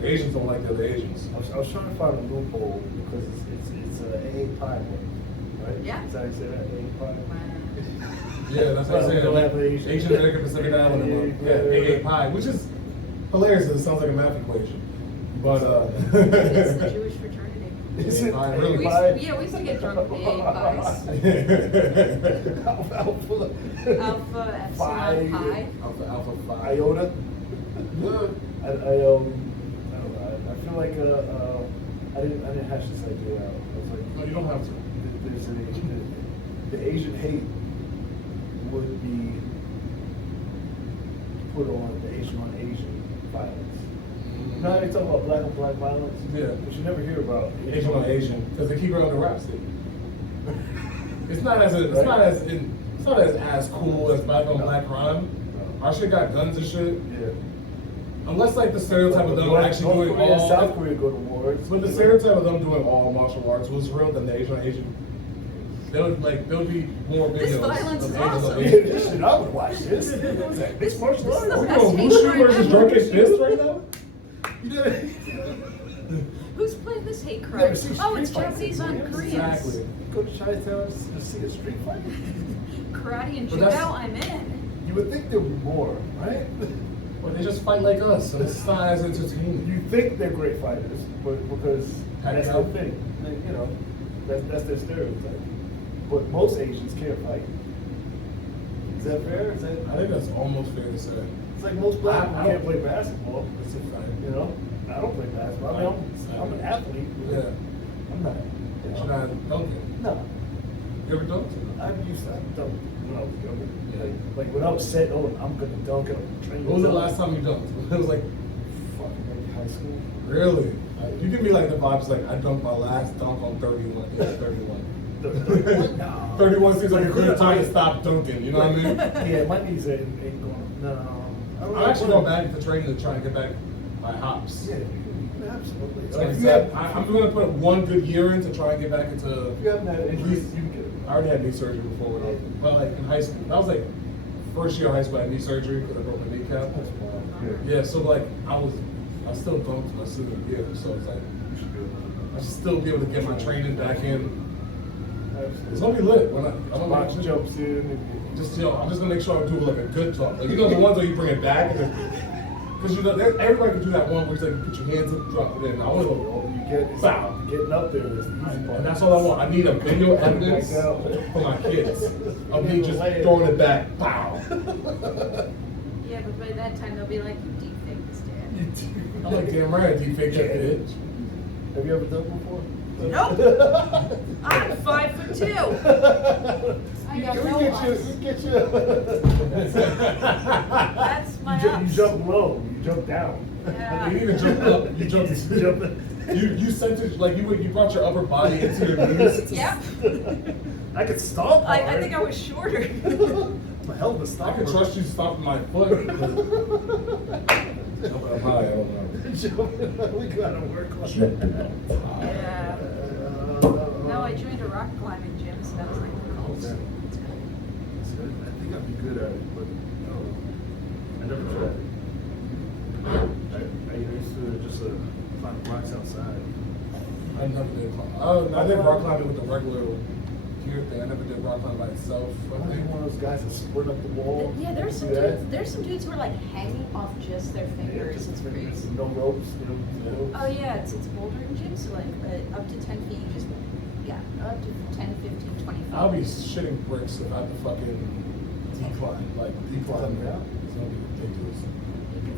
the Asians don't like the other Asians. I was trying to find a loophole because it's an AA pie one, right? Yeah. Is that how you say that? AA pie? Yeah, that's what I'm saying. Well, Like, Asian. Asian American Pacific Island, yeah, AA pie, which is hilarious. It sounds like a math equation, but It's the Jewish fraternity. Is it Pie, AA really? pie? We used to get drunk with AA pies. Alpha, Alpha, Epsilon, Pi. Alpha Phi. Iota. Yeah. I don't know. I feel like I didn't hash this idea out. I was like, No, you don't have to. There's the Asian hate would be put on the Asian on Asian violence. You know how they talk about black on black violence? Yeah. But you never hear about Asian on Asian, because they keep it on the rap sheet. It's not as cool as black on black crime. Our shit got guns and shit. Yeah. Unless like the stereotype of them actually North doing Korea and all. South Korea go to war. But the stereotype of them doing all martial arts was real, then the Asian on Asian. There would be more videos. This violence of is Asians on awesome. Yeah, Asian. this shit, I would watch this. What was that? Mixed martial This is arts? the Are we best going hate Mushu crime versus ever. Drunken Fist right now? You know, Who's playing this hate crime? Never seen Oh, it's Street Fighter. Japanese on Koreans. Exactly. go to Chinatown and see a street fight? Karate and But that's- judo, I'm in. You would think there would be more, right? But they just fight like us, so it's not as entertaining. You think they're great fighters, but because that's Heckle. their thing. You know, that's their stereotype. But most Asians can't fight. Is that fair? Is that? I think that's almost fair to say. It's like most black people I can't don't- play basketball. That's a fact. You know, I don't play basketball. I mean, I'm an athlete. But Yeah. I'm not. But you're not dunking. No. You ever dunked? I've done when I was younger. Yeah. Like when I was set, oh, I'm gonna dunk and I'm training. When was the last time you dunked? It was like, Fucking maybe high school. really? You give me like the vibes like I dunked my last dunk on 31. Yeah, 31. No. 31 seems like a good time to stop dunking, you know what I mean? Yeah, my knees ain't going. No. I'm actually going back to training to try and get back my hops. Yeah, absolutely. So Like, it's if you have, I'm going to put one good year in to try and get back into. if you haven't had injuries, you can get it. I already had knee surgery before, when I was, but like in high school, that was like first year of high school I had knee surgery because I broke my kneecap. That's wild. Good. Yeah, so like I still dunked my senior year, so it's like You should do it. I should still be able to get my training back in. Absolutely. It's gonna be lit when I'm gonna Box make jumps in. And just I'm just gonna make sure I do like a good jump. Like you know the ones where you bring it back because you know everybody can do that one where it's like you put your hands up, drop it in. I want to all you get is Bow. getting up there is the easy part. and that's all I want. I need a video evidence for my kids of me just throwing it back. Pow. Yeah, but by that time they'll be like, you deep fake this, Dad. I'm like damn right, I deep fake that bitch. Have you ever done it before? Nope. I'm 5'2". I got no We arms. get you. That's my You ups. jump low. You jump down. Yeah. You didn't even jump up. You jumped. You centered like you brought your upper body into your knees. Yep. I could stomp. I hard. think I was shorter. I'm a hell of a I stomper. could trust you stopping my foot. Jumping up high, I don't know. We gotta work on that. Yeah. No, I joined a rock climbing gym, so that was like, oh, Okay. it's good. I think I'd be good at it, but I never tried. I used to just climb rocks outside. I never did climb. Oh, I did rock climbing with the regular gear thing. I never did rock climbing by itself. I I'm think. one of those guys that sprint up the wall. Yeah, there's some Do that. dudes. There's some dudes who are like hanging off just their Yeah, fingers. just It's fingers, crazy. no ropes, you know. Oh yeah, it's bouldering gym, so like up to 10 feet, you just up to 10, 15, 20 feet. I'll be shitting bricks if I had to fucking decline. Like decline, Yeah. It's gonna be ridiculous.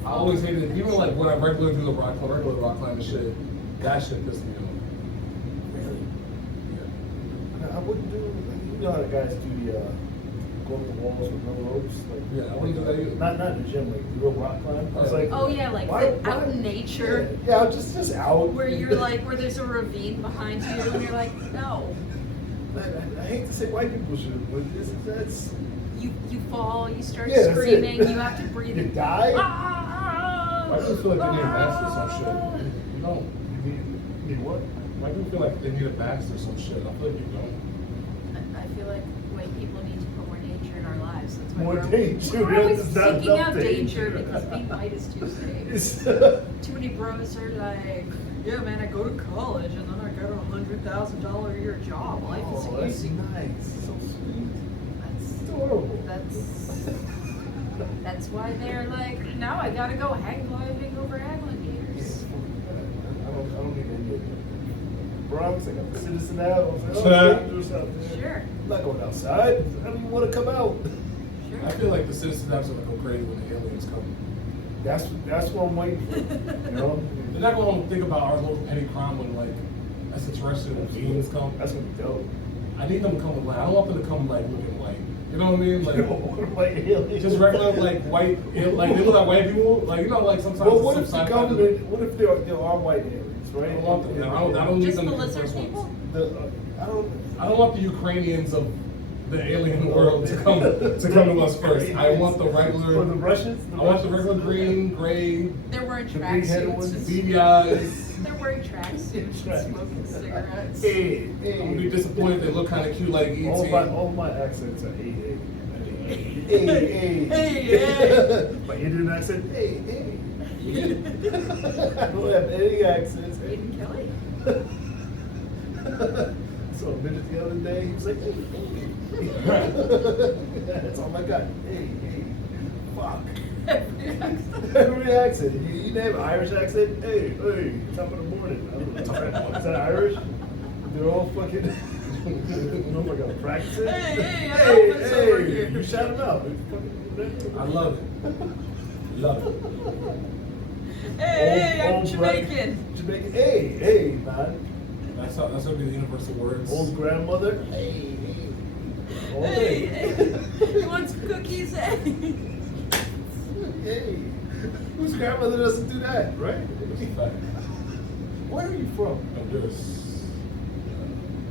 I always hated it. Even like when I regularly do the regular rock climbing shit, that shit pissed me off. Really? Yeah. I wouldn't do. You know how the guys do the go up the walls with no ropes, like Yeah, I wouldn't do that either. Not in the gym, like real rock climb. I was like, Oh yeah, like out in nature. Yeah, just out. Where you're like, where there's a ravine behind you, and you're like, no. I hate to say white people should, but that's. You fall, you start Yeah, that's screaming, it. you have to breathe. You die? Why do you feel like they need a mask or some shit? You don't. You need what? Why do you feel like they need a mask or some shit? I feel like you don't. I feel like white people need to put more danger in our lives. That's why More we're danger, We're always there's not seeking enough out danger danger. because being white is too safe. It's, Too many bros are like, yeah, man, I go to college and then I got a $100,000 a year job. Life oh, is that's easy. nice. So sweet. That's Adorable. that's why they're like, no, I gotta go hang gliding over alligators. I don't need any of it. Bronx, I got the citizen out. I was like, oh, Sure. it's dangerous out there. Sure, I'm not going outside. I don't even want to come out. sure. I feel like the citizens have to go crazy when the aliens come. That's what I'm waiting for. You know? They're not going to think about our little petty crime when like extraterrestrial beings come. That's gonna be dope. I need them to come with like I don't want them to come like looking white. You know what I mean? Like Like aliens. just regular like white, like they look like white people. Like you know, like sometimes. Well, what some if the sci-fi government? look- What if there are white aliens, right? I don't want them. I don't need Just them the to be lizard first people? ones. I don't. I don't want the Ukrainians of the alien world to come to us first. I want the Or the regular. Russians. I want the regular green, gray, They're wearing The big-headed ones. tracksuits. beady eyes. They're wearing tracksuits and smoking cigarettes. Hey, I'm gonna be hey. disappointed they look kind of cute like E.T. All my accents are hey, hey. Hey, Hey, hey. My Indian accent, hey, hey. I don't have any accents. Aiden Kelly. saw a midget the other day. He was like, hey, hey. That's all I got. Hey, hey, fuck. Every accent. You name an Irish accent. Hey, hey, top of the morning. I don't know. Is that Irish? They're all fucking. Oh my God, practice it. Hey, hey, you shout them out. I love it. Love it. Hey, I'm Old Jamaican. Jamaican. Hey, hey, man. That's gonna be the universal words. Old grandmother. Hey, hey. All Hey, day. hey, you want some cookies? Hey. Hey, whose grandmother doesn't do that, right? That's a fact. Where are you from? Honduras.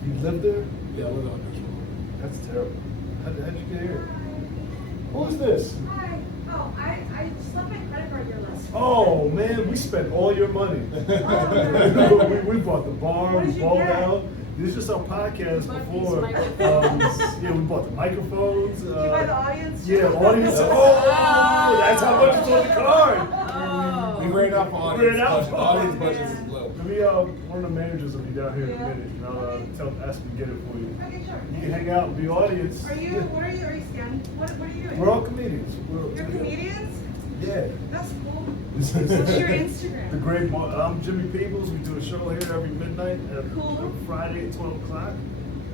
You live there? Yeah, I live in Honduras. That's terrible. How'd you get here? Who's this? Hi. Oh, I just left my credit card here last week. Oh man, we spent all your money. we bought the bar, What we did you balled get? out. This is just our podcast We bought before. these microphones. Yeah, we bought the microphones. Did you buy the audience? Yeah, too? audience. Oh, that's how much is on the card. Oh. We ran out for We audience. ran out for Audience audience. budget is low. One of the managers will be down here in a Yeah. minute, and I'll ask him to get it for you. Okay, sure. You can hang out and be audience. Are you scanning? What are you doing? We're all comedians. You're comedians? Yeah. That's cool. What's What's your Instagram? The great. I'm Jimmy Peebles. We do a show here every midnight, Cool. every Friday at 12 o'clock.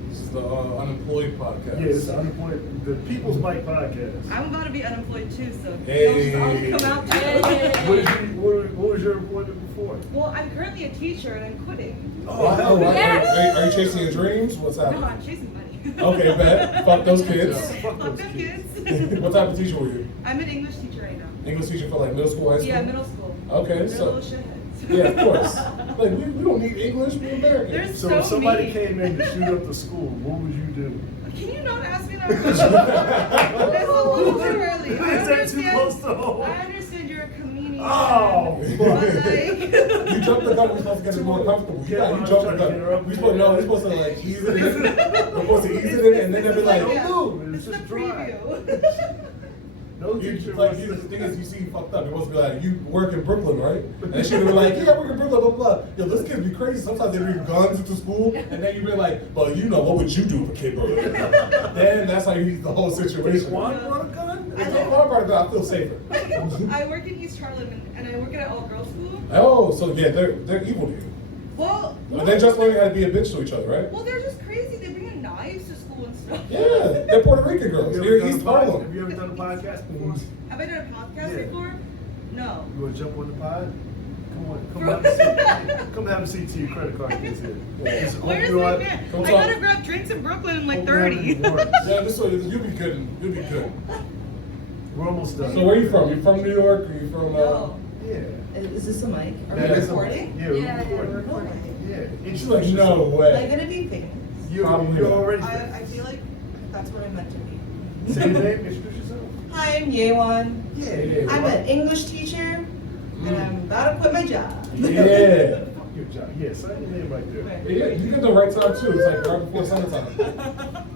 This is the Unemployed podcast. Yeah, it's unemployed. The People's Mic podcast. I'm about to be unemployed too, so Hey. I'll come out there. What was your employment before? Well, I'm currently a teacher and I'm quitting. Oh, hell Are, Yes. are you chasing your dreams? What's No, happening? I'm chasing money. Okay, bet. Fuck those kids. Fuck Fuck those them kids. kids. What type of teacher were you? I'm an English teacher right now. English teacher for like middle school, high school? Yeah, middle school. Okay, They're so- little shitheads. Yeah, of course. Like, we don't need English, we're Americans. There's So so if somebody mean. came in to shoot up the school, what would you do? Can you not ask me that question? It's a little too early. Is that too close to home? I understand you're a comedian. Oh, But like, You jumped the gun, we're supposed to get it more comfortable. Yeah, Yeah, I'm you jumped the trying to get her up. gun. We're supposed to like ease it in. We're supposed to ease it in and then they'll be like, Don't yeah, move, it's it's the just dry. preview. No you, teacher like, wants you, to- the thing is, you see fucked up. You're supposed to be like, you work in Brooklyn, right? And she would be like, yeah, I work in Brooklyn, blah, blah, blah. Yo, those kids be crazy. Sometimes they bring guns into school, and then you be like, well, you know, what would you do if a kid brought a gun? Then that's how you use the whole situation. Juan brought a gun? If they brought a gun, I feel safer. I work in East Harlem and I work at an all-girls school. Oh, so yeah, they're evil to you. Well, But they're just learning how to be a bitch to each other, right? well, they're just crazy. They bring in knives to school and stuff. Yeah, they're Puerto Rican girls. Have They're you, East ever done a pod- have Harlem. you ever done a podcast before? Have I done a podcast Yeah. before? No. You want to jump on the pod? Come have a seat. Come have a seat till your credit card gets here. Just Where's open your my eye- man? Come I talk. gotta grab drinks in Brooklyn in like Hope we have 30. any warrants. Yeah, this way, you'll be good. You'll be good. We're almost done. So where are you from? You from New York? Or you from? No. Yeah. Is this a mic? Are That we is a- recording? Yeah, we're Yeah, recording. we're recording. Yeah. She's like, no Am I way. gonna be famous? You're Probably not. already. I feel like that's what I'm meant to be. Say your name, introduce yourself. Hi, I'm Yeuon. Yeah. I'm an English teacher, and I'm about to quit my job. Yeah. Fuck your job. Yeah, sign your name right there. Yeah, you get the right time too. It's like right before summertime.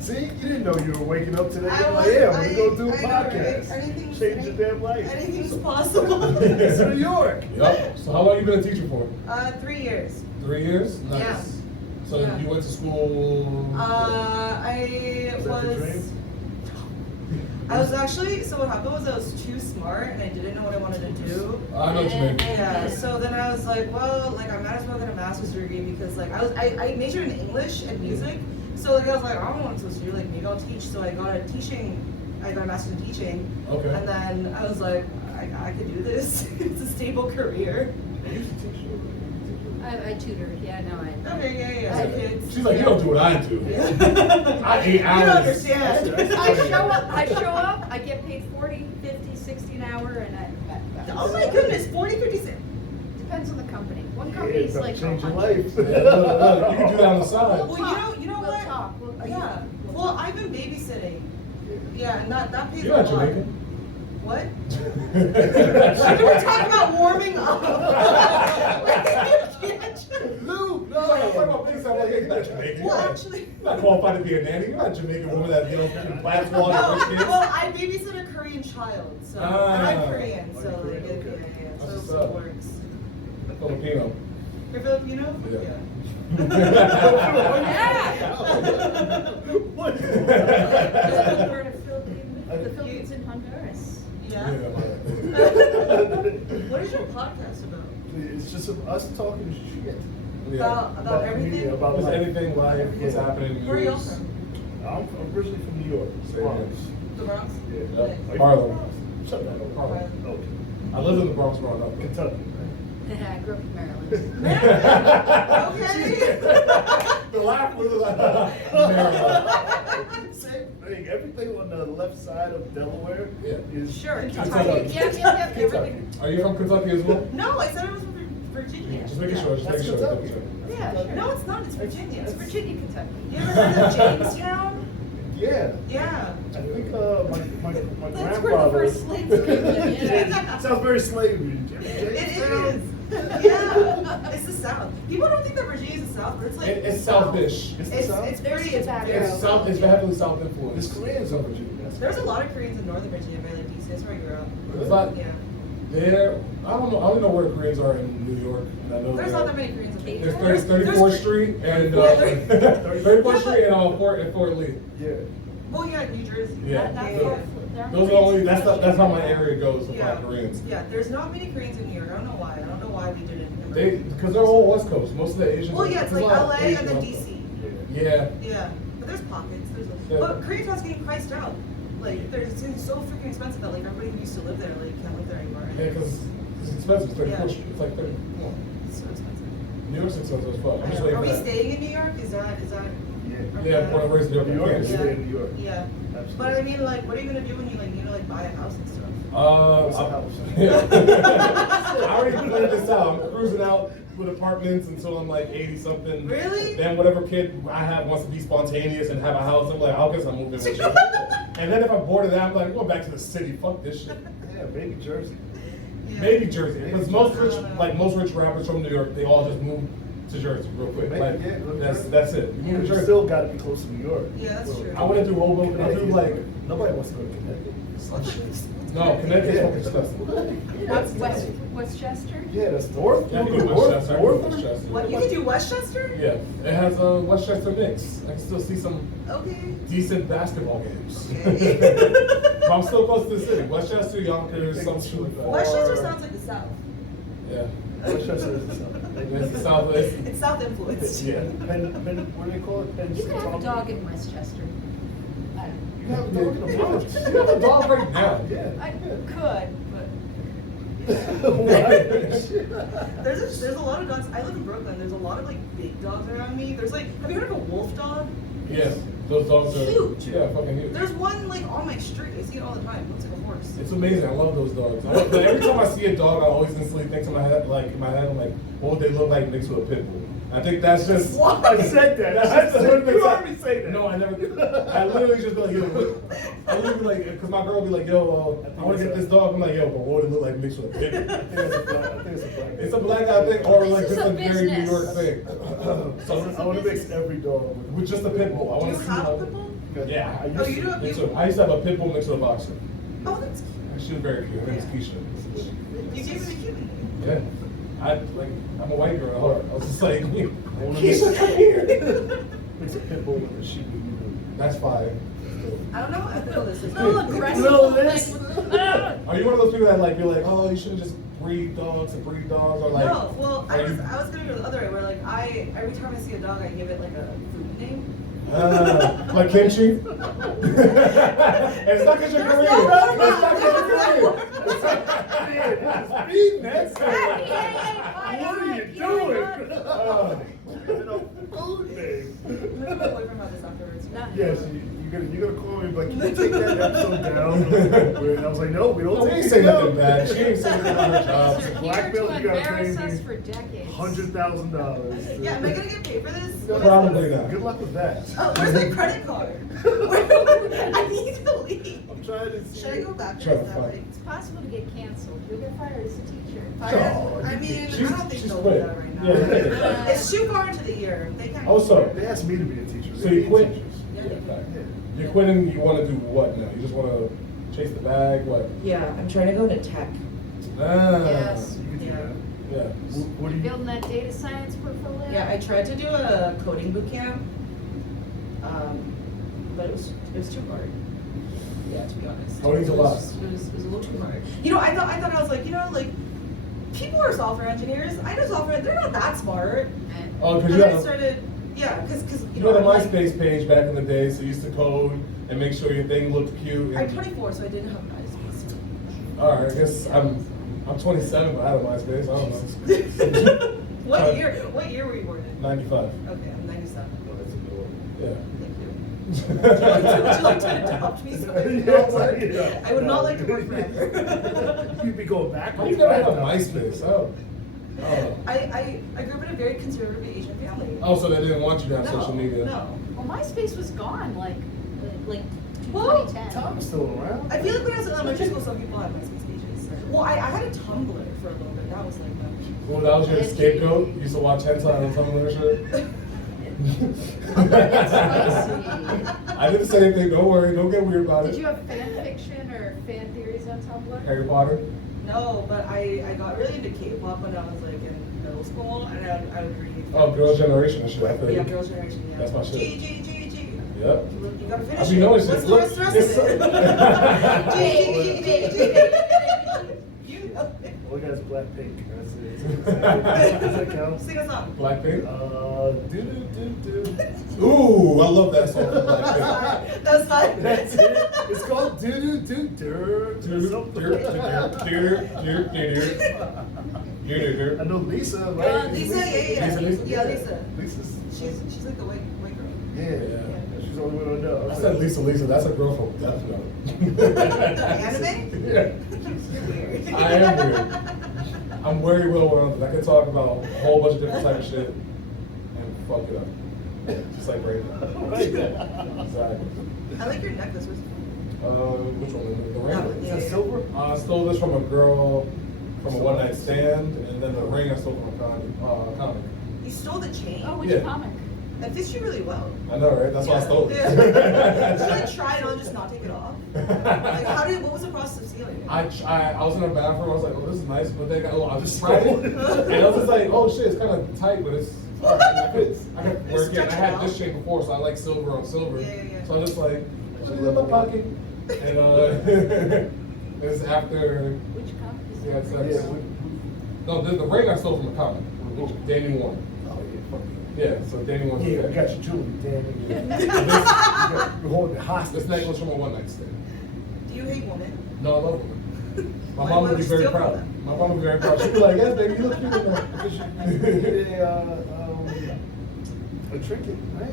See, you didn't know you were waking up today. I You're was- like, yeah, I'm gonna go do a I know, right? podcast. Anything's- Change your damn life. Anything's possible. It's New York. Yep. So how long you been a teacher for? 3 years. 3 years. Nice. Yeah. So Yeah. you went to school. I Was that the dream? I was actually, so what happened was I was too smart and I didn't know what I wanted to do. I know what you mean. Yeah, so then I was like, well, like I might as well get a master's degree because like I majored in English and music. So like I was like, I don't know what I'm supposed to do, like maybe I'll teach. So I got a master's in teaching. Okay. And then I was like, I could do this. It's a stable career. You used to teach. I tutored, yeah, no, I. Okay, yeah. So kids. She's like, you don't do what I do. Yeah. I 8 You hours. don't understand. I show up, I get paid 40, 50, 60 an hour, and Oh my goodness, 40, 50 cents. depends on the company. One Yeah, company is it's like. change your 100. life. Yeah, look, you can do that on the side. Well, you know We'll what? talk. Yeah. Well, I've been babysitting. Yeah, and that pays You're a not lot. Jamaican. What? Why can we talk about warming up? No, I'm talking about things I'm like, hey, you're not Jamaican. Well, You're not- actually- you're not qualified to be a nanny. You're not a Jamaican woman that, you know, black No, water rich kids. well, I babysit a Korean child, so and I'm Korean, so like, Okay. yeah, That's so what's it up. works. Filipino. You're Filipino? Yeah. What? The Philippines and Honduras. Yeah. What is your podcast about? It's just us talking shit. About everything? media, about Just life. anything live, what's happening in the Where are y'all news. from? I'm originally from New York. Bronx. The Bronx? Yeah. Yep. Are you from Harlem. Bronx? Shut that up. Harlem. Okay. I lived in the Bronx growing up. Kentucky. I grew up in Maryland. Okay. The laugh was like, Maryland. Same thing. Everything on the left side of Delaware Yeah. is Sure, Kentucky. Yep, everything. Are you from Kentucky as well? No, I said it was from Virginia. Just making sure, just That's making sure. Kentucky. Yeah, no, it's not. It's Virginia. It's Virginia, Kentucky. You ever heard of Jamestown? Yeah. Yeah. I think my That's grandfather. where the first slaves came in, Yeah. Sounds very slavery. It is. Yeah. It's the South. People don't think that Virginia's the South, but it's like It's Southish. It's the It's South? very There's tobacco. it's It's South. It's heavily South influence. There's Koreans in Virginia. There's a lot of Koreans in Northern Virginia, very like DC. That's where I grew up. It's like Yeah. there. I don't know. I don't know where the Koreans are in New York. And I know There's not that many Koreans in There's Virginia. 34th Street and 34th Street and Fort Lee. Yeah. Well, yeah, New Jersey. Yeah. That's Yeah. Those are only. That's how my area goes to Yeah. find Koreans. Yeah, there's not many Koreans in New York. I don't know why. I don't know why we didn't. Because they're all West Coast. Most of the Asians. Well, yeah, it's there's like a lot of LA and Asian then out DC. Yeah. there. Yeah. Yeah, but there's pockets. Yeah. But Koreatown's getting priced out. Like, it's so freaking expensive that like everybody who used to live there like can't live there anymore. Yeah, because it's expensive. It's 34th Yeah. Street. It's like 30. Come on. It's so expensive. New York's expensive as fuck. I'm just waiting Are for we that. staying in New York? Is that? Yeah, born and raised in New York. New York I is can't. stay in New York. Yeah. Absolutely. But I mean, like, what are you gonna do when you like need to like buy a house and stuff? What's a house? Yeah. I already figured this out. I'm cruising out with apartments until I'm like 80 something. Really? Then whatever kid I have wants to be spontaneous and have a house. I'm like, I guess I'm moving with you. And then if I'm bored of that, I'm like, I'm going back to the city. Fuck this shit. Yeah, maybe Jersey. Yeah. Maybe Jersey, because most rich rappers from New York, they all just move to Jersey real quick. Maybe, Like, yeah, go to that's Jersey. that's it. You Yeah. move to You Jersey. still got to be close to New York. Yeah, that's true. I want to do Hoboken. I do like Nobody wants to go to Connecticut. no Connecticut's Yeah. fucking disgusting. Westchester? Yeah, that's north. Yeah, I You can go do north, Westchester. I can do north. Westchester. What, you can do Westchester? Yeah, it has a Westchester mix. I can still see some Okay. decent basketball games. Okay. But I'm still close to the city. Westchester, Yonkers, some shit like that. Westchester sounds like the South. Yeah. Westchester is the south. It's the South. It's South influenced. Yeah. What do they call it? Penn You could have a Central? dog in Westchester. You have a dog in the Bronx. You have a dog right now. Yeah. I could, but. There's a lot of dogs. I live in Brooklyn. There's a lot of like big dogs around me. There's like, have you heard of a wolf dog? Yes, those dogs are Huge. Yeah, fucking huge. There's one like on my street. I see it all the time. It looks like a horse. It's amazing. I love those dogs. But every time I see a dog, I always instantly think to my head, I'm like, what would they look like next to a pit bull? I think that's just. What? I said that. That's just You heard me say that. No, I never. I literally just be like, yo. I literally be like, because my girl be like, yo, I want to get this dog. I'm like, yo, but what would it look like mixed with a pit bull? I think it's a black. It's a black guy thing, or like This is just a a very New business. York thing. I want to mix every dog With just a pit bull. I Do want you to see have a like. pit bull? Yeah. I used Oh, to. you do have Me you? too. I used to have a pit bull mixed with a boxer. Oh, that's cute. She was very cute. Her name is Keisha. You gave it a cute name. Yeah. I'm a white girl at heart. I was just like, wanna Keisha, come here. Mix a pit bull with a sheep. That's fire. I don't know how ethical this is. A little aggressive. No, this- Are you one of those people that like you're like, oh, you shouldn't just breed dogs and breed dogs, or like? No, well, I are you- was gonna go the other way where like every time I see a dog I give it like a food name. Like kimchi? And it's not because you're There's Korean. no word It's not because for you're that. Korean. Feeding that What are you doing? Giving a food name. I'm gonna my boyfriend about this afterwards. Yes, you're gonna call me, but can you take that episode down? And I was like, no, we don't No, we take ain't it say down. nothing bad. She ain't say anything about her job. You're Black here belt, to you gotta pay embarrass me us for decades. $100,000. Yeah, am I gonna get paid for this? What is Probably this? not. Good luck with that. Oh, where's my credit card? I need to leave. I'm trying to see. Should I go back Try there? to Is that find- like It's possible to get canceled. You'll get fired as a teacher. Oh, I mean, I she's- don't think she's they'll quit. do that right now. Yeah. It's too far into the year. They can't. Also, They asked me to be a teacher. so They you need quit? teachers. You're quitting, you want to do what now? You just want to chase the bag? What? Yeah, I'm trying to go into tech. Ah. Yes. You can do Yeah. that. Yeah. What do you? Building that data science portfolio? Yeah, I tried to do a coding boot camp, but it was too hard. Yeah, to be honest. Coding's a lot. It was a little too hard. You know, I thought I was like, you know, like people are software engineers. I know software. They're not that smart. Oh, because And you I had started, yeah, because you had a I'm like- MySpace page back in the day, so you used to code and make sure your thing looked cute. I'm And, 24, so I didn't have MySpace. all right, I guess I'm 27, but I had a MySpace. I don't know. What year were you born in? 95. Okay, I'm 97. Oh, that's a good one. Yeah. Thank you. Would you like to adopt me? So Yeah. I would not like to work forever. You'd be going How backwards. you never had a MySpace? Oh. I grew up in a very conservative Asian family. Oh, so they didn't want you to have No, social media. No. Well, MySpace was gone like Well, 2010. Tom's still around. I feel like when I was in elementary school, some people had MySpace pages. Well, I had a Tumblr for a little bit. That was like Well, that was your scapegoat? You used to watch hentai on Tumblr and shit? I did the same thing. Don't worry. Don't get weird about it. Did you have fan fiction or fan theories on Tumblr? Harry Potter? No, but I got really into K-pop when I was like in middle school, and I would read. Oh, Girls' Generation and shit. I feel Yeah, you. Girls' Generation. Yeah. That's my shit. G. Yep. You gotta finish I be knowing shit. What's the Look, rest of it's it? G. You know it. All we got is Blackpink. That's it. Does that count? Sing a song. Blackpink? Do. Ooh, I love that song from Blackpink. That's fine. That's it. It's called do. I know Lisa, right? Lisa, yeah. Lisa? Yeah, Lisa. Lisa's. She's like the white girl. Yeah. She's the only one I know. I said Lisa. That's a girl from Death Note. The anime? Yeah. You're weird. I am weird. I'm very well rounded. I can talk about a whole bunch of different type of shit and fuck it up. Just like right now. Exactly. I like your necklace. Which one? The ring? Yeah. Is that silver? I stole this from a girl from a one night stand, and then the ring I stole from a comic. You stole the chain. Oh, which Yeah. comic? That fits you really well. I know, right? That's why I stole it. Yeah. Did you like try it on and just not take it off? Like what was the process of stealing it? I was in the bathroom. I was like, oh, this is nice, but then I just tried it, and I was just like, oh shit, it's kind of tight, but it's. I could work it. I had this shape before, so I like silver on silver. Yeah. So I just like put it in my pocket, and it's after Which comic is we it? had sex. No, the ring I stole from a comic. Danny Warren. Oh, yeah, fuck Yeah, so Danny Warren. yeah. Yeah, we got your jewelry, damn it. You're holding it hostage. This necklace from a one night stand. Do you hate women? No, I love women. My Why mom would would be you very steal from proud. them? My mom would be very proud. She'd be like, yes, baby, you look cute in that. A trinket, right?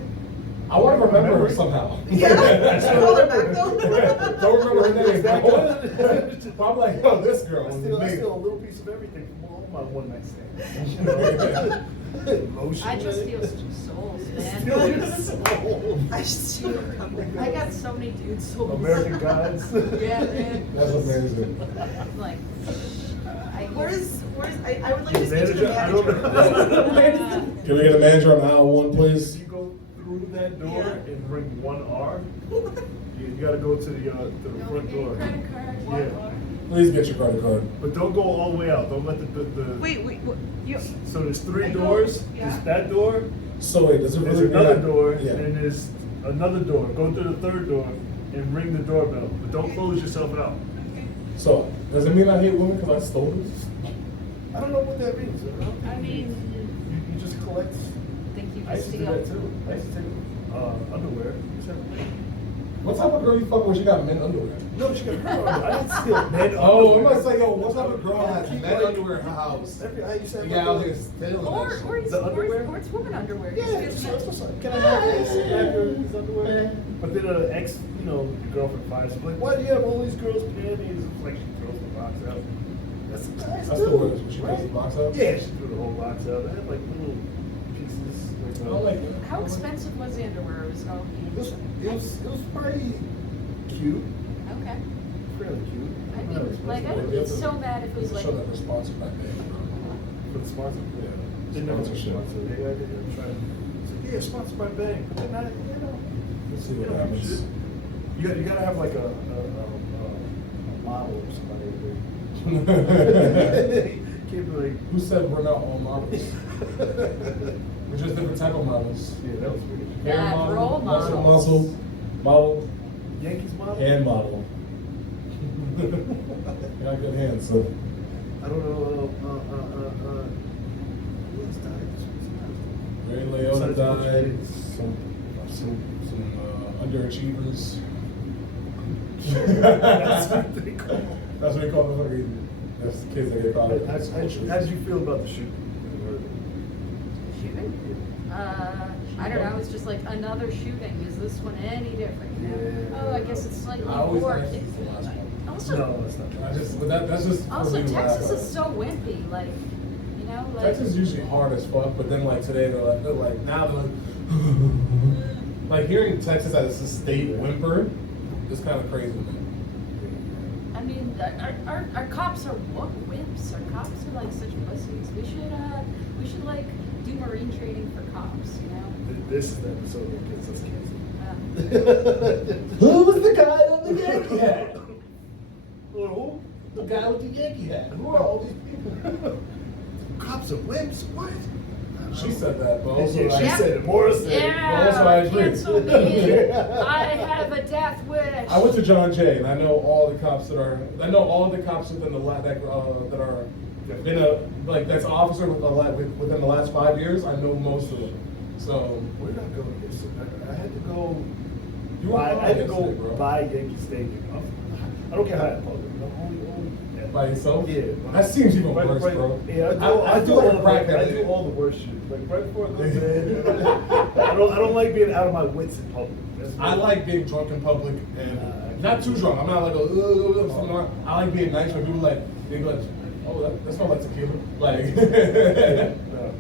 I want to remember her somehow. Yeah. Roll it back though. Don't remember her name. That But good? I'm like, oh, this girl I was steal a amazing. little piece of everything from all my one night stands. Lotion. I just steal souls, Steal your man. soul. I steal something. I got so many dudes souls. American Gods. Yeah, man. That's amazing. Like, Where's I would like to speak to the Manager? I don't know. manager. Can we get a manager on aisle one, please? You go through that door Yeah. and ring 1R. You gotta go to the front door. Credit card. Yeah. Please get your credit card. But don't go all the way out. Don't let the Wait, what? You. So there's three I know. doors. Yeah. There's that door. So wait, does it There's really another mean door, Yeah. and there's another door. Go through the third door and ring the doorbell, but don't close yourself out. So, does it mean I hate women because I stole this? I don't know what that means. I mean, You just collect. think you I can used to do steal. that too. I used to take underwear. What type of girl you fucking with? She got men underwear. No, she got her underwear. I didn't steal men Oh, I'm underwear. about to say, yo, what type of girl has Keep men like- underwear in her house? I used to have Yeah, I was like, stealing Or that shit. it's The underwear? or it's woman underwear. Yeah, It's so good. it's like, can I have this? Can I have his underwear? But then an ex, your girlfriend finds him, like, why do you have all these girls' panties? It's like she throws the box out. That's That's the word. She throws the box out? Yeah, she threw the whole box out. They had like little pieces. I don't like that. How expensive was the underwear? It was all It was pretty cute, Okay. fairly cute. I mean, like, I would be so mad if it was like. Show that we're sponsored by men. For the sponsor? Yeah. Didn't know it was Sponsorship. sponsor. They got it. Trying. So yeah, sponsored by Bang. But then Let's see what you know, happens. You gotta have like a model or somebody. You can't be like, Who said we're not all models? We're just different type of models. yeah, that was weird. Hair Bad model, role muscle, models. model, Yankees model? hand model. You got good hands, so. I don't know. Who else died? Ray Liotta died. Some underachievers. That's what they call them. That's what they call them. That's the kids that get caught up. How did you feel about the shooting? Shooting? I don't know, it's just like another shooting. Is this one any different? You know? Yeah. Oh, I guess it's slightly I always more. ask this the last one. Also, No, that's not true. That's just. for also me to laugh Texas at. is so wimpy, like, you know, like. Texas is usually hard as fuck, but then like today they're like now they're like, like hearing Texas as a state whimper is kind of crazy, man. I mean, our cops are what wimps. Our cops are like such pussies. We should like do Marine training for cops, you know? This is the episode that gets us canceled. Who was the guy on the Yankee hat? Who? The guy with the Yankee hat. Who are all these people? Cops are wimps? What? She said that, but also Yeah, she like, said it. Maura said it. Yeah, also I agree. cancel me. I have a death wish. I went to John Jay, and I know all the cops that are. I know all the cops within the that are been a like that's an officer within the last 5 years. I know most of them. So We're not going to get sick. I had to go. You were I had to yesterday, go bro. buy Yankee Stadium. I don't care how I public. By yourself? Yeah. That seems even Right, worse, right. bro. Yeah, I feel like a crackhead. I do all the worst shit. Like right before I go to bed. I don't like being out of my wits in public. I like being drunk in public and not too drunk. I'm not like I like being nice when people like they go like, oh that smells like tequila. Like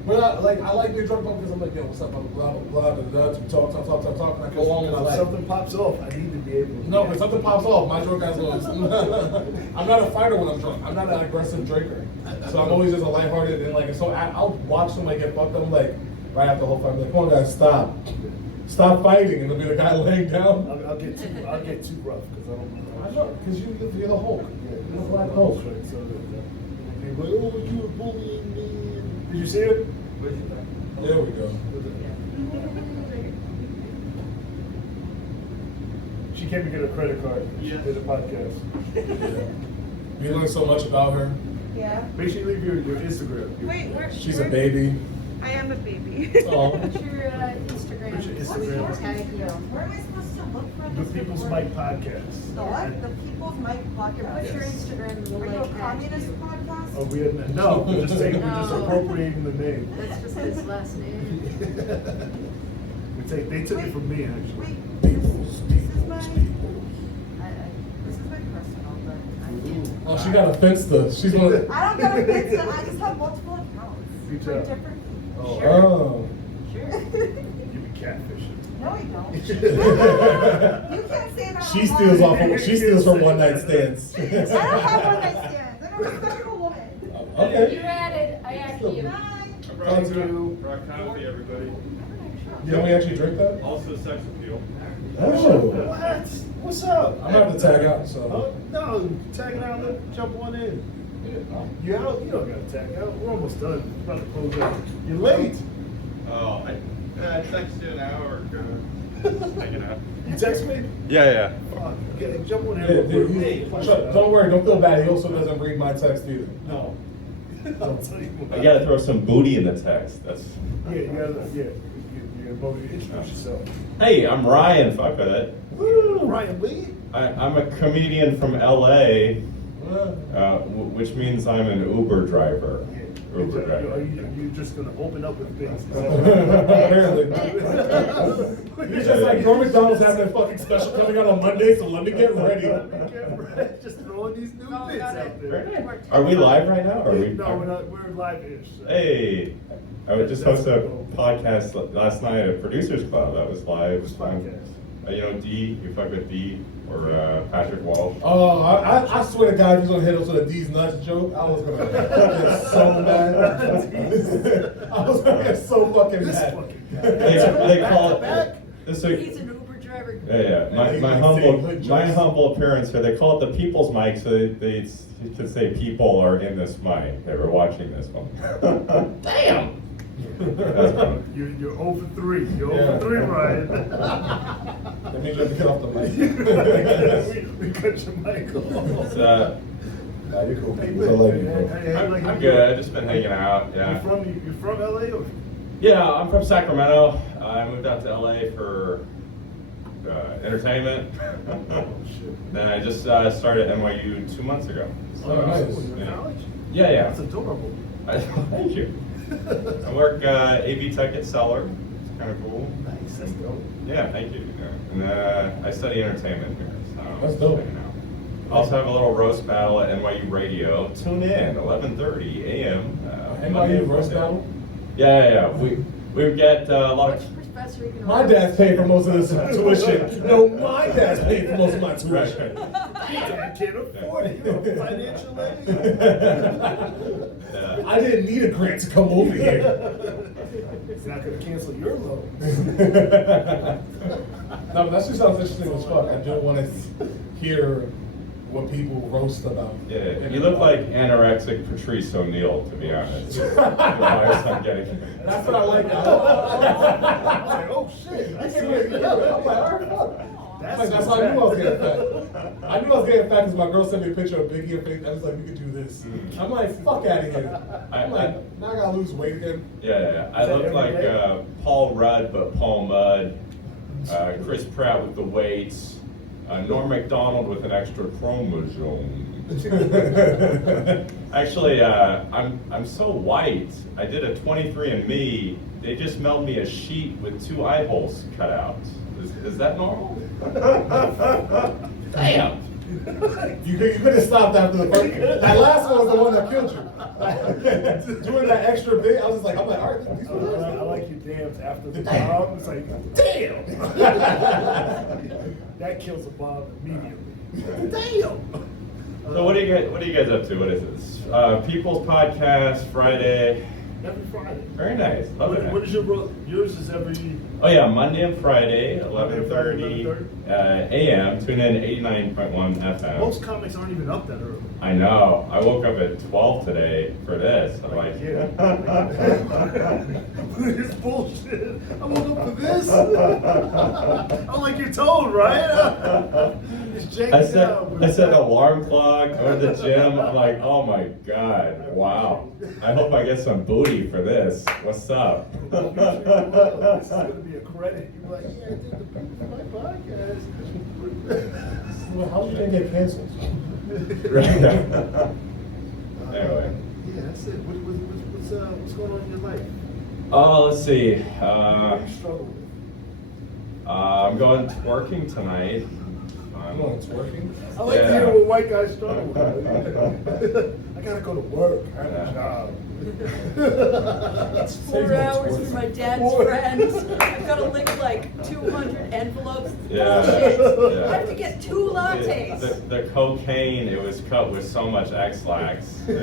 but I like being drunk because I'm like, yo, what's up, blah blah blah blah blah. Talk, and I go along with my If life. something pops off, I need to be able to. No, when something pops off, my drunk ass goes. I'm not a fighter when I'm drunk. I'm not an aggressive drinker. So I'm always just a lighthearted and like so I'll watch somebody get fucked up. I'm like right after the whole fight, I'm like, come on guys, stop fighting, and there'll be the guy laying down. I'll get too rough because I don't. I know, because you're the Hulk. Yeah, You're the Black Hulk. right. So people like, oh, you were bullying me. Did you see it? There we go. She came to get a credit card. She did a podcast. You learn so much about her. Yeah. Make sure you leave your Instagram. Wait, She's a baby. I am a baby. Oh. What's your Instagram? What's your Instagram? Tag you. Where am I supposed to look for The this? People's Mic Podcast. The what? The People's Mic What's your Podcast. Instagram? And we'll Are you a like add communist you. podcast? Oh, no, we're just saying, we're just No. appropriating the name. That's just his last name. They took it from me actually. Wait, this is my personal, but I can't. Oh, she got a Finsta. She's one of the. I don't got a Insta, I just have multiple accounts Good for job. different people. Oh. Sure. Oh. Sure. You be catfishing. No, I don't. You can't say that. She out steals loud. off. She steals from one night stands. I don't have one night stands. I'm a respectable woman. Okay. You're added. I added you. Bye. Thank you. Brought coffee, everybody. Can we actually drink that? Also sex appeal. Oh. What? What's up? I'm gonna have to tag out. So. Oh, no, tag it out. Jump on in. You out? You don't gotta tag out. We're almost done. We're about to close out. You're late. Oh, I texted you an hour ago. Hanging out. You text me? Yeah. Fuck. Jump on in. Yeah, real dude, quick. don't worry. Don't feel bad. He also doesn't read my text either. No. I'll tell you what. You gotta throw some booty in the text. That's. Yeah, you gotta. Yeah. You gotta introduce yourself. Hey, I'm Ryan. Fuck with it. Woo! Ryan Lee. I'm a comedian from LA, which means I'm an Uber driver. Uber Are driver. you just gonna open up with things? Apparently. He's just like, Norm McDonald's having a fucking special coming out on Monday, so let me get ready. Just throwing these new Oh, bits got out it. there. Are we live right now? Or are we? No, we're not. We're live-ish. Hey, I would just host a podcast last night at Producers Club. That was live. Whose podcast? You know, D. You fuck with D or Patrick Walsh. Oh, I swear to God, if he's gonna hit us with a D's nuts joke, I was gonna get so mad. I was gonna get so fucking This mad. fucking guy. They call Back. it. This He's an Uber driver. driver. Yeah. My humble appearance here. They call it the people's mic, so they could say people are in this mic. They were watching this one. Damn. That's funny. You're 0 for 3. You're 0 for 3, Ryan. That means you have to get off the mic. we cut your mic off. Nah, you're cool. Hey, What's up, lady, bro? I'm good. I've just been hanging out. Yeah. You from LA or? Yeah, I'm from Sacramento. I moved out to LA for entertainment. Then I just started at NYU 2 months ago. Oh, nice. You're in college? Yeah. That's adorable. Thank you. I work AV Tech at Seller. It's kind of cool. Nice, that's dope. Yeah, thank you. And I study entertainment here. So That's dope. hanging out. I also have a little roast battle at NYU Radio. Tune in, 11:30 a.m. NYU roast battle? Yeah. We get a lot of. Which professor you can My dad's paying for most of this tuition. No, my dad's paying for most of my Right. tuition. I can't afford it. You know, financial aid. Yeah. I didn't need a grant to come over here. It's not going to cancel your loan. No, but that just sounds interesting as fuck. I don't want to hear what people roast about. Yeah, you look like anorexic Patrice O'Neill, to be honest. Your wife's not getting it. That's what I like. I was like, oh shit. I'm like, all right, fuck. That's how I knew I was getting fat. I knew I was getting fat because my girl sent me a picture of Biggie and face. I was like, we could do this. I'm like, fuck out of here. I'm like, now I gotta lose weight again. Yeah. I look like Paul Rudd, but Paul Mudd. Chris Pratt with the weights. Norm Macdonald with an extra chromosome. Actually, I'm so white. I did a 23andMe. They just mailed me a sheet with 2 eye holes cut out. Is that normal? Damn. You could have stopped after the first. That last one was the one that killed you. Doing that extra bit, I was just like, I'm like, all right, these I ones. like your dams after the bomb. It's like, damn. That kills a bomb immediately. Damn. So what are you guys up to? What is this? People's Podcast Friday. Every Friday. Very nice. Love it. What is yours is every. Oh yeah, Monday and Friday, 11:30 a.m. Tune in 89.1 FM. Most comics aren't even up that early. I know. I woke up at 12 today for this. I'm like, Yeah. This bullshit. I woke up for this. I'm like you're told, right? It's janky I down. set an alarm clock, go to the gym. I'm like, oh my god, wow. I hope I get some booty for this. What's up? This is gonna be a credit. You're like, yeah, I did the my podcast. Well, how are you gonna get canceled? Right. Anyway. Yeah, that's it. What's going on in your life? Let's see. What do you struggle with? I'm going twerking tonight. I'm on twerking. I like to hear what white guys struggle with. I gotta go to work. I have a job. It's 4 hours for my dad's friends. I've got to lick like 200 envelopes. Yeah. Bullshit. Yeah. I have to get 2 lattes. The cocaine, it was cut with so much X-Lax. Yeah.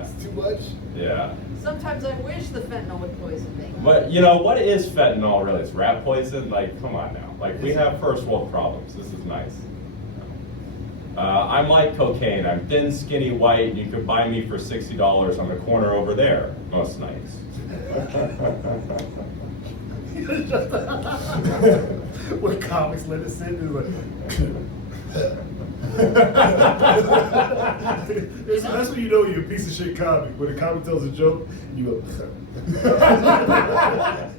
It's too much. Yeah. Sometimes I wish the fentanyl would poison me. But what is fentanyl really? It's rat poison? Like, come on now. Like, we have first world problems. This is nice. I'm like cocaine. I'm thin, skinny, white. You could buy me for $60 on the corner over there most nights. When comics let us in, they're like. That's when you know you're a piece of shit comic. When a comic tells a joke, you go.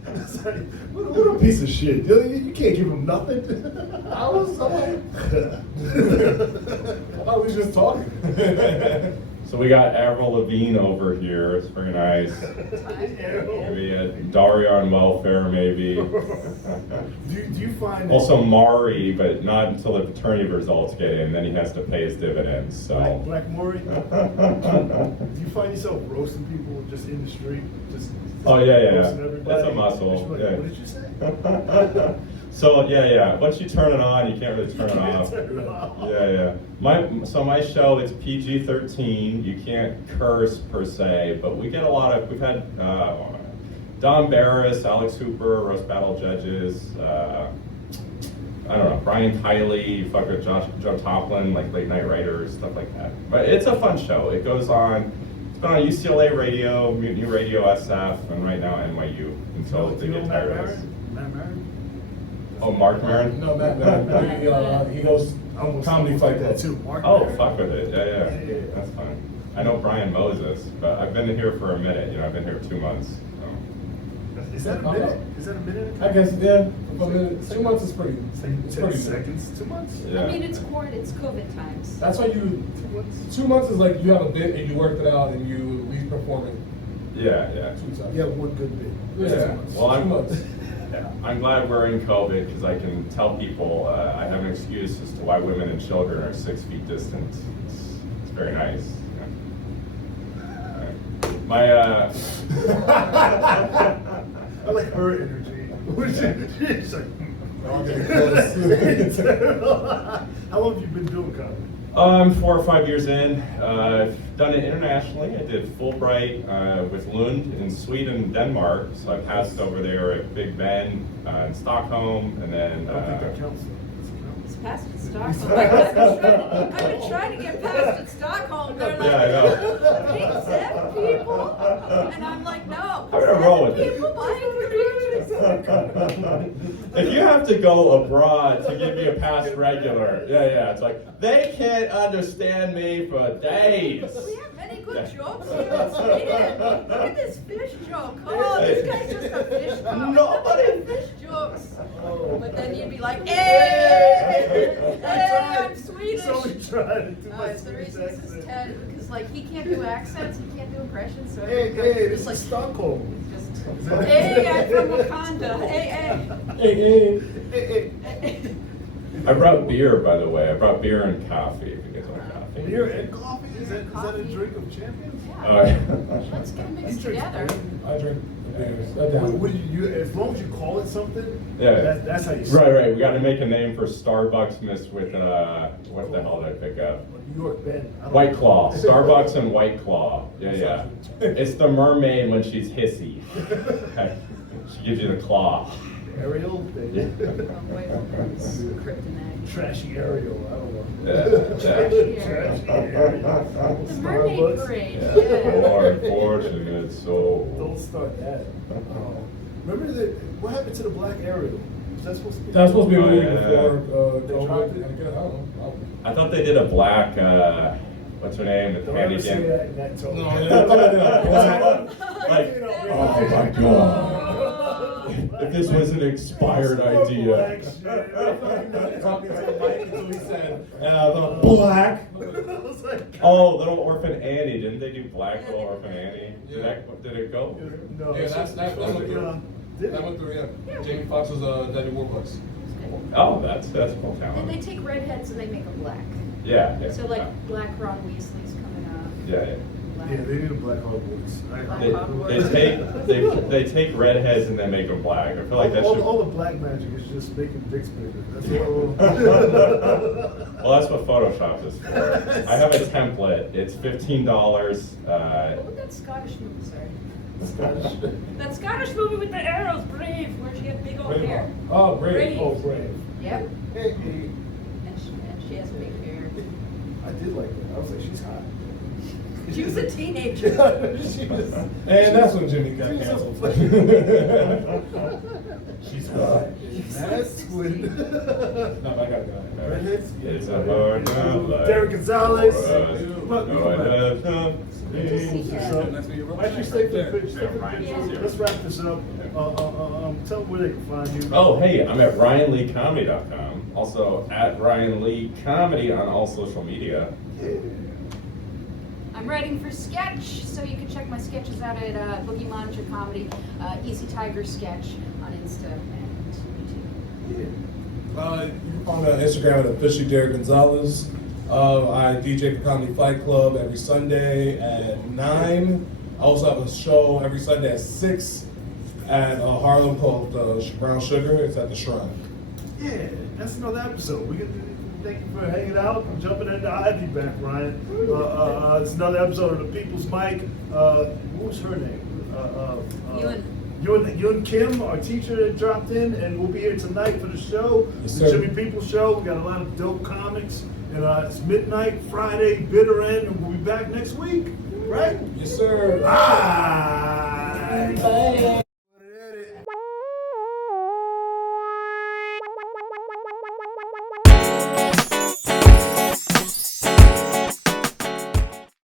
It's like, what a piece of shit. You can't give him nothing. I was like, I thought we were just talking. So we got Avril Lavigne over here. It's very nice. Maybe Daria on welfare, maybe. Do you find Also Maury, but not until the paternity results get in. Then he has to pay his dividends. So. Black Maury? Do you find yourself roasting people just in the street? Just Oh yeah. roasting everybody? That's a muscle. Like, Yeah. What did you say? So yeah. Once you turn it on, you can't really turn it off. Turn it off. Yeah. My show it's PG-13. You can't curse per se, but we get a lot of. We've had Don Barris, Alex Hooper, roast battle judges. I don't know, Brian Kiley, fuck with Joe Toplin, like late night writers, stuff like that. But it's a fun show. It goes on, it's been on UCLA Radio, Mutiny Radio SF, and right now NYU until they get tired of us. Matt Maron? Oh, Mark Maron? No, Matt, he goes comedy fight that that too. Mark Oh, Maron? fuck with it. Yeah. That's fine. I know Brian Moses, but I've been here for a minute. I've been here 2 months. So. Is that a minute? Is that a minute? I guess, yeah. But 2 months is pretty. It's It's like 10 pretty seconds. 2 months? Yeah. I mean, it's COVID times. That's why you. 2 months is like you have a bit and you worked it out and you at least perform it Yeah. 2 times. You have one good bit. Yeah. Well, 2 months. I'm glad we're in COVID because I can tell people I have an excuse as to why women and children are 6 feet distant. It's very nice. My I like her energy. She's like, All getting close. how long have you been doing comedy? 4 or 5 years in. I've done it internationally. I did Fulbright with Lund in Sweden, Denmark. So I passed over there at Big Ben in Stockholm, and then. I don't think that counts. It's past in Stockholm. I've been trying to get past in Stockholm. They're like, Yeah, I know. 7 people? And I'm like, no. I'm gonna roll 7 with it. people buying If you have to go abroad to give me a past regular, yeah, it's like they can't understand me for days. We have many good jokes here in Sweden. Look at this fish joke. Oh, this guy's just a fish comic. Nobody- Look at the fish jokes. But then you'd be like, hey, I'm Swedish. Somebody tried to do my It's the Swedish reason this is accent. Ted, because like he can't do accents, he can't do impressions, so Hey, everybody this just is like Stockholm. just hey, I'm from Wakanda. Hey. Hey. I brought beer, by the way. I brought beer and coffee. If you guys want coffee. Beer and coffee? Is that a drink of champions? Oh, yeah. Let's get them mixed He drinks together. beer. I drink beers. What do you, as long as you call it something, Yeah. that's how you say Right. We got to make a name for Starbucks mixed with what the hell did I pick up? New York Ben. I don't White know. Claw. Starbucks and White Claw. Yeah. It's the mermaid when she's hissy. She gives you the claw. Ariel? Yeah. Wait, it's kryptonite. Trashy Ariel, I don't know. Yeah. Trashy Ariel. The mermaid Starbucks. parade. Yeah. Yeah. More unfortunate soul. Don't start that. Remember what happened to the black Ariel? Was that supposed to be? That's supposed to be a movie Yeah. before They COVID. dropped it? I don't know. I thought they did a black, what's her name? The Don't ever say Canadian. that in that tone. No, I thought I did a black. Like, oh my god. If this was an expired idea. Talking to the mic until he said, and I thought, black. Oh, Little Orphan Annie. Didn't they do Black Little Orphan Annie? Did it go? No. Yeah, that went through. That went through, yeah. Jamie Foxx was Daddy Warbucks. Oh, that's cool And talent. they take redheads and they make them black. Yeah. So like Black Ron Weasley's coming up. Yeah. Black. Yeah, they need a black Hogwarts. They take redheads and they make them black. I feel like that should. All the black magic is just making dicks bigger. That's all. Well, that's what Photoshop is for. I have a template. It's $15. What was that Scottish movie, sorry? That Scottish movie with the arrows, Brave, where she had big old hair. Oh, great. Brave. Oh, brave. Yep. Hey. And she has big hair. I did like that. I was like, she's hot. She was a teenager. She was. And that's when Jimmy got canceled. She's hot. That's when. No, I got that. Redheads? It's a hard life. Derek Gonzalez. No, I have no dreams. Why don't you stay for the pitch? Let's wrap this up. Tell them where they can find you. Oh, hey, I'm at RyanLeeComedy.com. Also at Ryan Lee Comedy on all social media. I'm writing for Sketch, so you can check my sketches out at Boogie Monitor Comedy, Easy Tiger Sketch on Insta and YouTube. You can find me on Instagram at officially Derick Gonzalez. I DJ for Comedy Fight Club every Sunday at 9. I also have a show every Sunday at 6 at Harlem called Brown Sugar. It's at the Shrine. Yeah, that's another episode. Thank you for hanging out and jumping into Ivy back, Ryan. It's another episode of the People's Mic. What was her name? Yeuon. You and Kim, our teacher, that dropped in, and we'll be here tonight for the show. Yes, The sir. Jimmy People Show. We got a lot of dope comics. And it's midnight, Friday, bitter end, and we'll be back next week. Right? Yes, sir. Bye.